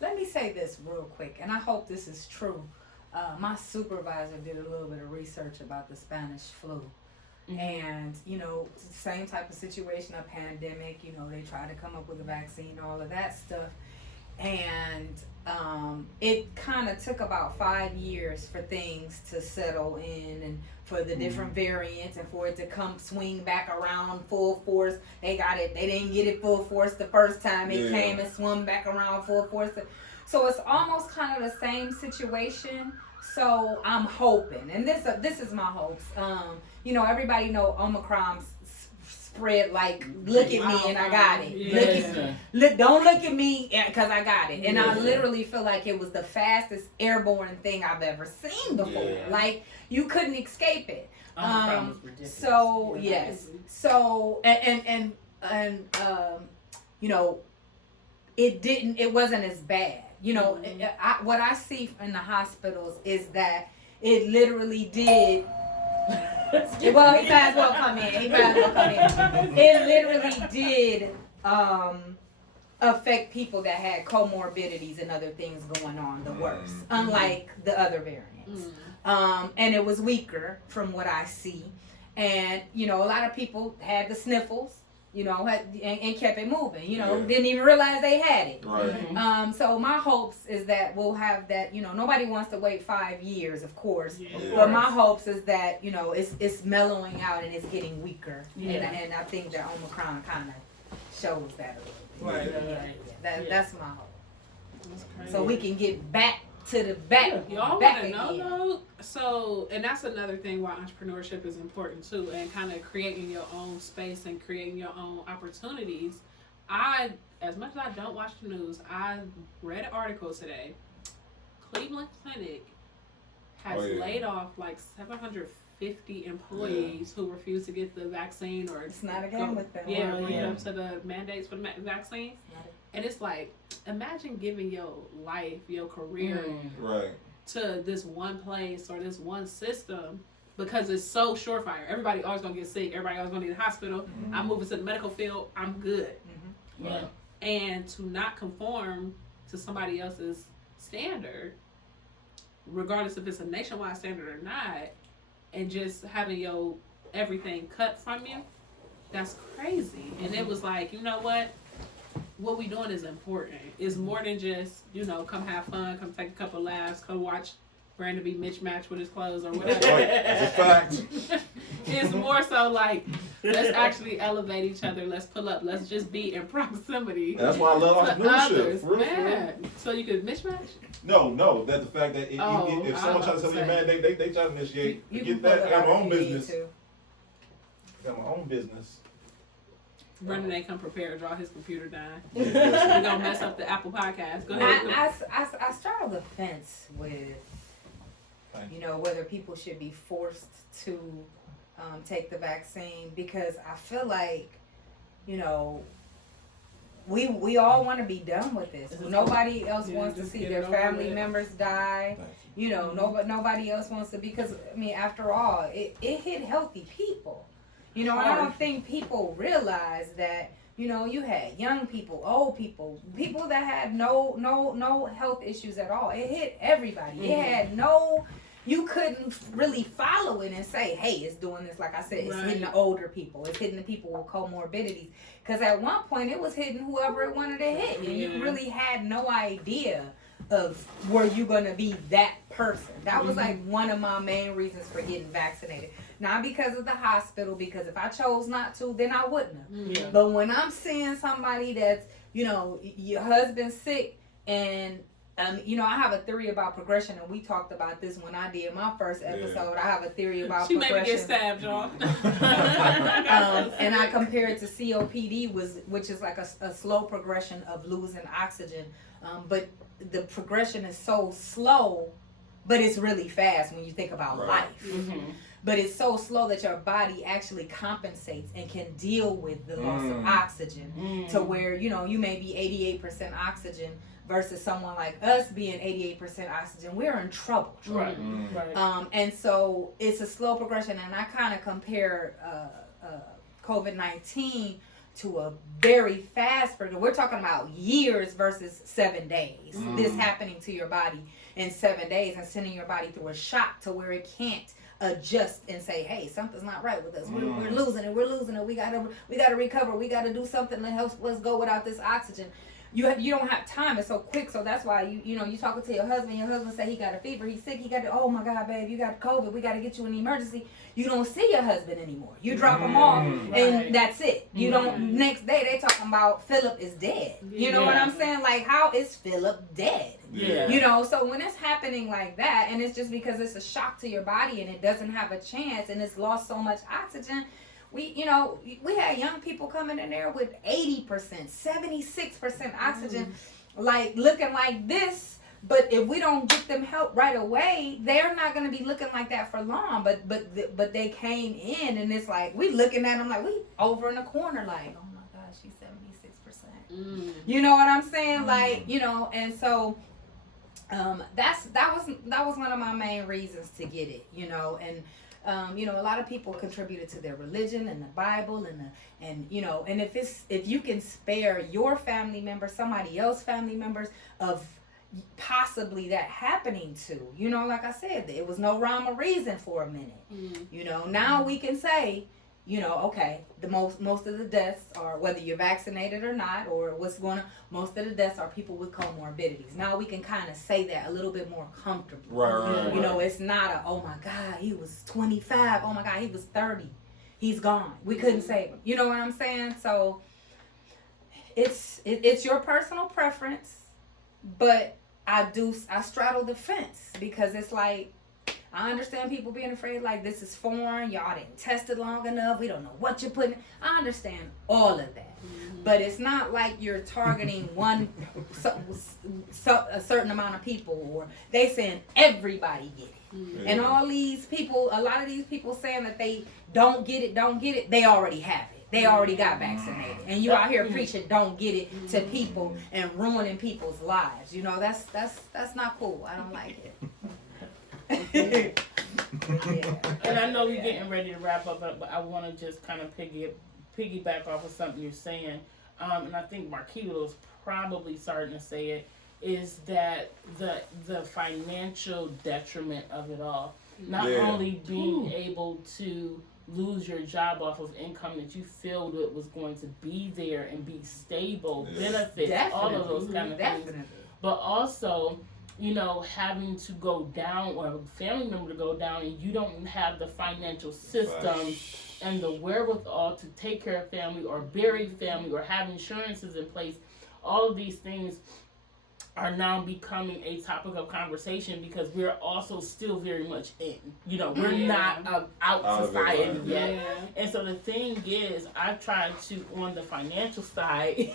Let me say this real quick, and I hope this is true. My supervisor did a little bit of research about the Spanish flu. And, you know, same type of situation, a pandemic, you know, they tried to come up with a vaccine, all of that stuff. And it kind of took about 5 years for things to settle in and for the different variants and for it to swing back around full force. They didn't get it full force the first time. It came and swung back around full force. So it's almost kind of the same situation. So I'm hoping, and this is my hopes. You know, everybody know Omicron spread like, look at me and I got it. Don't look at me because I got it. And I literally feel like it was the fastest airborne thing I've ever seen before. Like, you couldn't escape it. So yes. So and you know, it wasn't as bad. You know, what I see in the hospitals is that it literally did. Well, he might as well come in. It literally did affect people that had comorbidities and other things going on the worst, unlike the other variants. And it was weaker from what I see. And, you know, a lot of people had the sniffles. You know, and kept it moving. You know, didn't even realize they had it. Right. So my hopes is that we'll have that. You know, nobody wants to wait 5 years, of course. But my hopes is that, you know, it's mellowing out and it's getting weaker. And I think that Omicron kind of shows that a little bit. Right. That's my hope. That's so we can get back to the back. Y'all want to know though? So, and that's another thing why entrepreneurship is important too, and kind of creating your own space and creating your own opportunities. As much as I don't watch the news, I read an article today. Cleveland Clinic has laid off like 750 employees who refuse to get the vaccine or it's not a game with them. Lead up to the mandates for the vaccine. And it's like, imagine giving your life, your career to this one place or this one system because it's so surefire. Everybody always gonna get sick. Everybody always gonna need a hospital. I'm moving to the medical field. I'm good. And to not conform to somebody else's standard, regardless if it's a nationwide standard or not, and just having your everything cut from you, that's crazy. And it was like, you know what we doing is important. It's more than just, you know, come have fun, come take a couple laughs, come watch Brandon be mismatched with his clothes or whatever. That's a fact. It's more so like, let's actually elevate each other. Let's pull up. Let's just be in proximity. That's why I love entrepreneurship. Man. So you could mismatch? No, that the fact that if someone tries to tell your man, they try to initiate. You Get that. I got my own business. I got my own business. Brendan ain't come prepared to draw his computer down. Yeah, We're gonna mess up the Apple podcast. Go ahead. I straddle the fence with, whether people should be forced to take the vaccine, because I feel like, we all want to be done with this. Nobody else wants to see their family members die. Nobody else wants to, because after all, it hit healthy people. And I don't think people realize that, you had young people, old people, people that had no health issues at all. It hit everybody. Mm-hmm. It had you couldn't really follow it and say, hey, it's doing this. Like I said, it's hitting the older people. It's hitting the people with comorbidities. Because at one point, it was hitting whoever it wanted to hit. And you really had no idea of were you going to be that person. That was like one of my main reasons for getting vaccinated. Not because of the hospital, because if I chose not to, then I wouldn't have. Yeah. But when I'm seeing somebody that's, your husband's sick, and I have a theory about progression, and we talked about this when I did my first episode. I have a theory about she progression. made me get stabbed, y'all. And I compare it to COPD, which is like a slow progression of losing oxygen. But the progression is so slow, but it's really fast when you think about life. Mm-hmm. But it's so slow that your body actually compensates and can deal with the loss of oxygen to where, you may be 88% oxygen versus someone like us being 88% oxygen. We're in trouble. Right. And so it's a slow progression. And I kind of compare COVID-19 to a very fast progression. We're talking about years versus 7 days. This happening to your body in 7 days and sending your body through a shock to where it can't adjust and say, hey, something's not right with us. We're losing it. We gotta recover. We gotta do something to help us go without this oxygen. You don't have time. It's so quick. So that's why you talking to your husband. Your husband say he got a fever. He's sick. Oh my God, babe, you got COVID. We got to get you an emergency. You don't see your husband anymore. You drop him off, and that's it. You don't. Next day they talking about Philip is dead. You know what I'm saying? Like, how is Philip dead? Yeah. So when it's happening like that, and it's just because it's a shock to your body and it doesn't have a chance and it's lost so much oxygen. We had young people coming in there with 80%, 76% oxygen, like looking like this. But if we don't get them help right away, they're not going to be looking like that for long. But they came in, and it's like we looking at them like we over in the corner, like, oh my gosh, she's 76%. You know what I'm saying? Like, and so that was one of my main reasons to get it. And. A lot of people contributed to their religion and the Bible and if you can spare your family members, somebody else's family members of possibly that happening to, like I said, it was no rhyme or reason for a minute. Now we can say, okay, the most of the deaths are, whether you're vaccinated or not, or most of the deaths are people with comorbidities. Now we can kind of say that a little bit more comfortably. Right. It's not oh my God, he was 25. Oh my God, he was 30. He's gone. We couldn't save him. You know what I'm saying? So it's your personal preference, but I straddle the fence because it's like, I understand people being afraid, like this is foreign, y'all didn't test it long enough, we don't know what you're putting. I understand all of that. But it's not like you're targeting a certain amount of people, or they saying everybody get it. And all these people, a lot of these people saying that they don't get it, they already have it. They already got vaccinated. And you out here preaching don't get it to people and ruining people's lives. That's not cool. I don't like it. And I know we're getting ready to wrap up, but I want to just kind of piggyback off of something you're saying, and I think Marquita was probably starting to say it, is that the financial detriment of it all. Not only being able to lose your job off of income that you feel that was going to be there and be stable, benefits, all of those kind of things, but also having to go down, or a family member to go down, and you don't have the financial system and the wherewithal to take care of family or bury family or have insurances in place. All of these things are now becoming a topic of conversation because we're also still very much in. You know, we're not out society yet. Yeah. And so the thing is, I try to, on the financial side,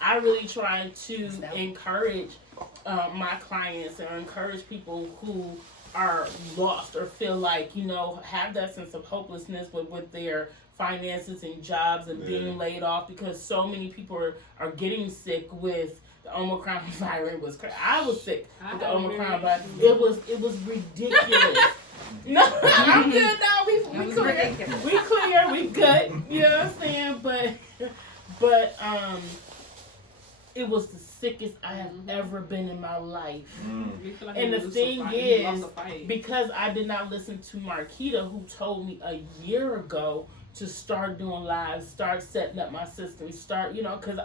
I really try to encourage my clients or encourage people who are lost or feel like, you know, have that sense of hopelessness with their finances and jobs and being laid off, because so many people are getting sick with the Omicron virus. It was crazy. I was sick with the Omicron virus. It was ridiculous. No, I'm good now. We clear. We clear. We good. You know what I'm saying? But it was the sickest I have ever been in my life. Like and the thing is, because I did not listen to Marquita, who told me a year ago to start doing lives, start setting up my system, start, you know, because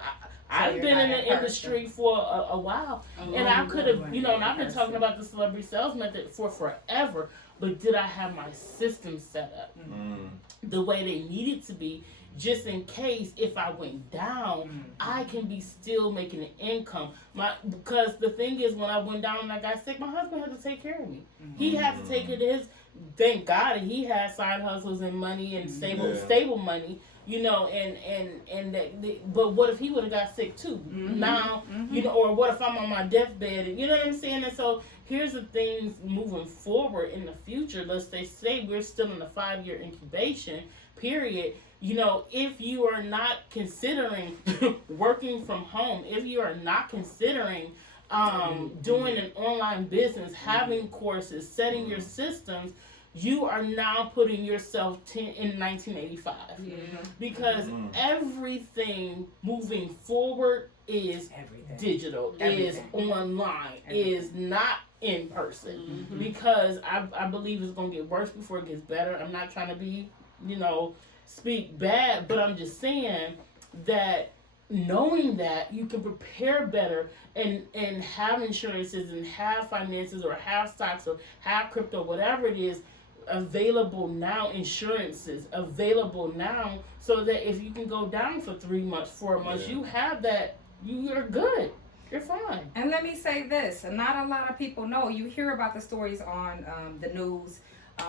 I've been in the industry for a while, and I could have, you know, and I've been talking about the celebrity sales method for forever, but did I have my system set up the way they needed to be, just in case if I went down, I can be still making an income. Because the thing is, when I went down and I got sick, my husband had to take care of me. He had to take care of his. Thank God he had side hustles and money and stable money, you know. But what if he would have got sick too? Now, you know, or what if I'm on my deathbed? You know what I'm saying? And so here's the things moving forward in the future. Let's say we're still in the 5-year incubation period. You know, if you are not considering working from home, if you are not considering doing an online business, having courses, setting your systems, you are now putting yourself in 1985. Because everything moving forward is digital, is online, is not in person. Because I believe it's going to get worse before it gets better. I'm not trying to be, you know, speak bad, but I'm just saying that knowing that you can prepare better and have insurances and have finances or have stocks or have crypto, whatever it is, available now, insurances available now, so that if you can go down for 3 months, 4 months, you have that, you're good. You're fine. And let me say this, not a lot of people know, you hear about the stories on the news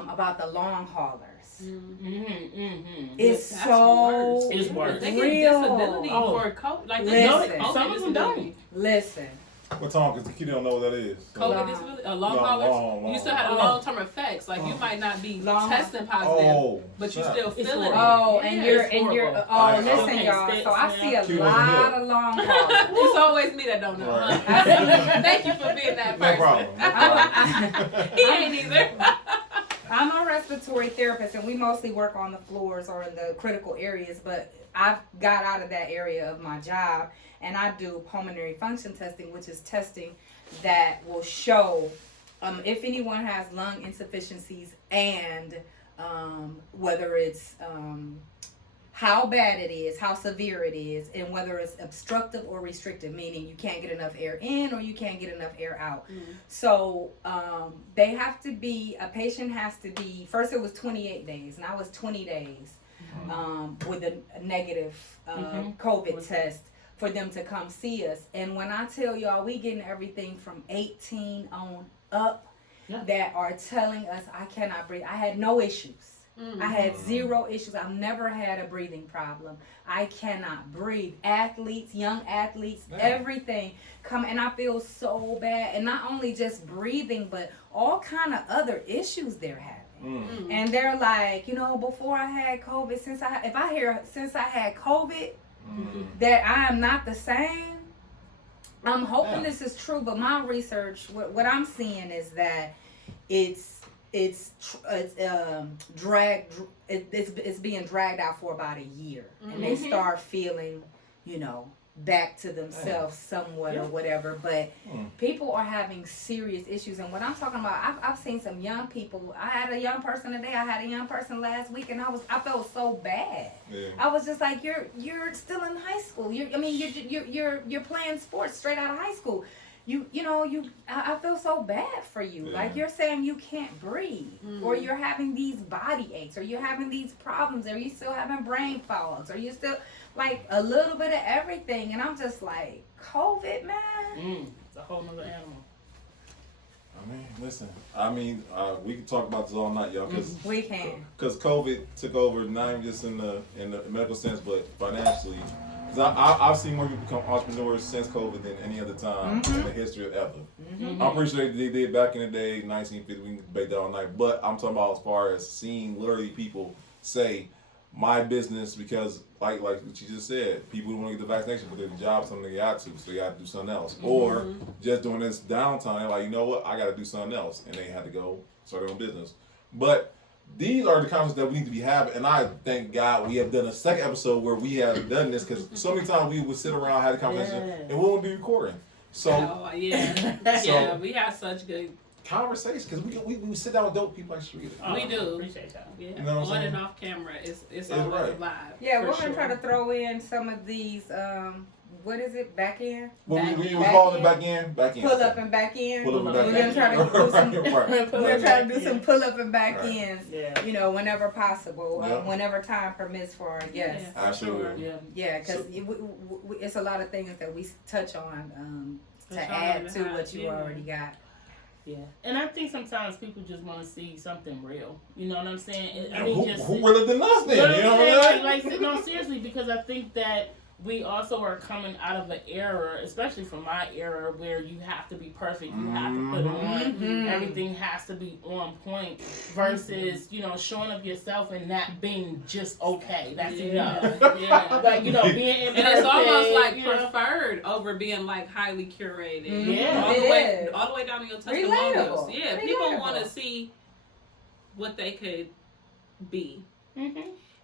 about the long haulers. It's so it's worse. They get disability for COVID. Like some of them don't. Listen. What Tom? Because the kid don't know what that is. COVID disability, long haulers. You still have the long-term effects. Like you might not be testing positive, but you still feel it. Oh, and you're listen, y'all. So I see a lot of long haulers. It's always me that don't know. Right. Thank you for being that person. No problem. He ain't either. I'm a respiratory therapist, and we mostly work on the floors or in the critical areas, but I've got out of that area of my job, and I do pulmonary function testing, which is testing that will show if anyone has lung insufficiencies and whether it's how bad it is, how severe it is, and whether it's obstructive or restrictive, meaning you can't get enough air in or you can't get enough air out. So they have to be, a patient has to be, first it was 28 days, now it's 20 days with a negative COVID test for them to come see us. And when I tell y'all, we getting everything from 18 on up that are telling us I cannot breathe. I had no issues. I had 0 issues. I've never had a breathing problem. I cannot breathe. Athletes, young athletes, everything come, and I feel so bad. And not only just breathing, but all kind of other issues they're having. And they're like, you know, before I had COVID, since I had COVID, that I am not the same. I'm hoping this is true, but my research, what I'm seeing is that it's being dragged out for about a year, and they start feeling, you know, back to themselves somewhat or whatever. But people are having serious issues, and what I'm talking about, I've seen some young people. I had a young person today. I had a young person last week, and I felt so bad. I was just like, you're still in high school. You're playing sports straight out of high school. I feel so bad for you. Yeah. Like you're saying you can't breathe, or you're having these body aches, or you're having these problems, or you still having brain fogs, or you still like a little bit of everything. And I'm just like, COVID, man. It's a whole nother animal. I mean, listen. We can talk about this all night, y'all, because We can. COVID took over, not even just in the medical sense, but financially. Because I've seen more people become entrepreneurs since COVID than any other time in the history of ever. I'm pretty sure they did back in the day, 1950. We can debate that all night. But I'm talking about as far as seeing literally people say, my business, because like what you just said, people don't want to get the vaccination, but their job, something they got to, so they got to do something else. Or just doing this downtime, they're like, you know what, I got to do something else, and they had to go start their own business. But these are the conversations that we need to be having, and I thank God we have done a second episode where we have done this, because so many times we would sit around, have a conversation, and we won't be recording. So, yeah, we have such good conversation, because we sit down with dope people like Sherita. we do. Appreciate y'all. Yeah, You know what I'm on saying? and off camera, it's always a vibe. Yeah, for we're gonna try sure. to throw in some of these. What is it? Back in. When we call it back in. Pull up and back in. Pull up and back We're in. gonna try to do some. Right. We're gonna try to do some pull up and back Right. ins. Yeah. Whenever possible, Yeah. whenever time permits for our guests. Yeah, for Absolutely. sure. Yeah, because it's a lot of things that we touch on to Touch on add and to have, what you yeah. already got. Yeah, and I think sometimes people just want to see something real. You know what I'm saying? I And mean, who realer than us then? You know You know what what I'm I'm saying? saying? No, seriously, because I think that we also are coming out of an era, especially from my era, where you have to be perfect, you have to put on, everything has to be on point, versus, showing up yourself and that being just okay. That's enough. Yeah. Like, being imperfect. And it's almost like preferred over being like highly curated. Yeah. all the way down to your testimonials. Relatable. Yeah, people want to see what they could be.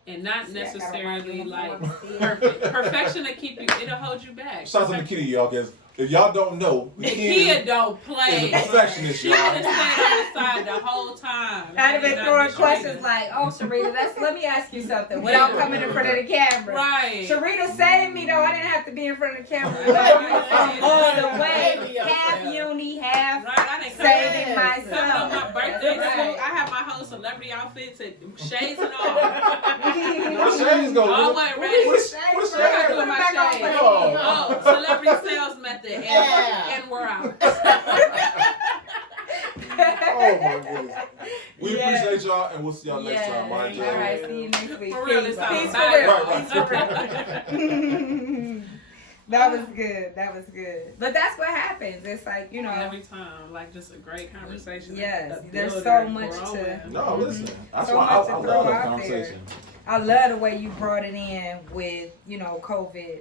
And not necessarily like perfect. Perfection to keep you, it'll hold you back. Shout out to the kid, y'all, because if y'all don't know, The kid don't is play. a perfectionist, She y'all. would have stayed on the side the whole time. I'd have been Not throwing Sherita. questions like, "Oh, Sherita, let me ask you something," without coming in front of the camera. Right. Sherita saved me though. I didn't have to be in front of the camera. All the way, half uni, half Right, I didn't saving coming myself. on my birthday That's school. right. I have my whole celebrity outfits and shades and all. Where shades go? All white ready. Where shades What I do go? with my shades? Oh. Oh, celebrity sales method and we're out. Oh my goodness. We Yeah. appreciate y'all, and we'll see y'all next time. All right, All right, see you next week. For real, Peace. this time. Peace Bye. for real. That was good. That was good. But that's what happens. It's like, Every time, like just a great conversation. Yes, A there's builder, so much growing. to- No, listen. That's So why much to I throw love that out conversation. I love the way you brought it in with, COVID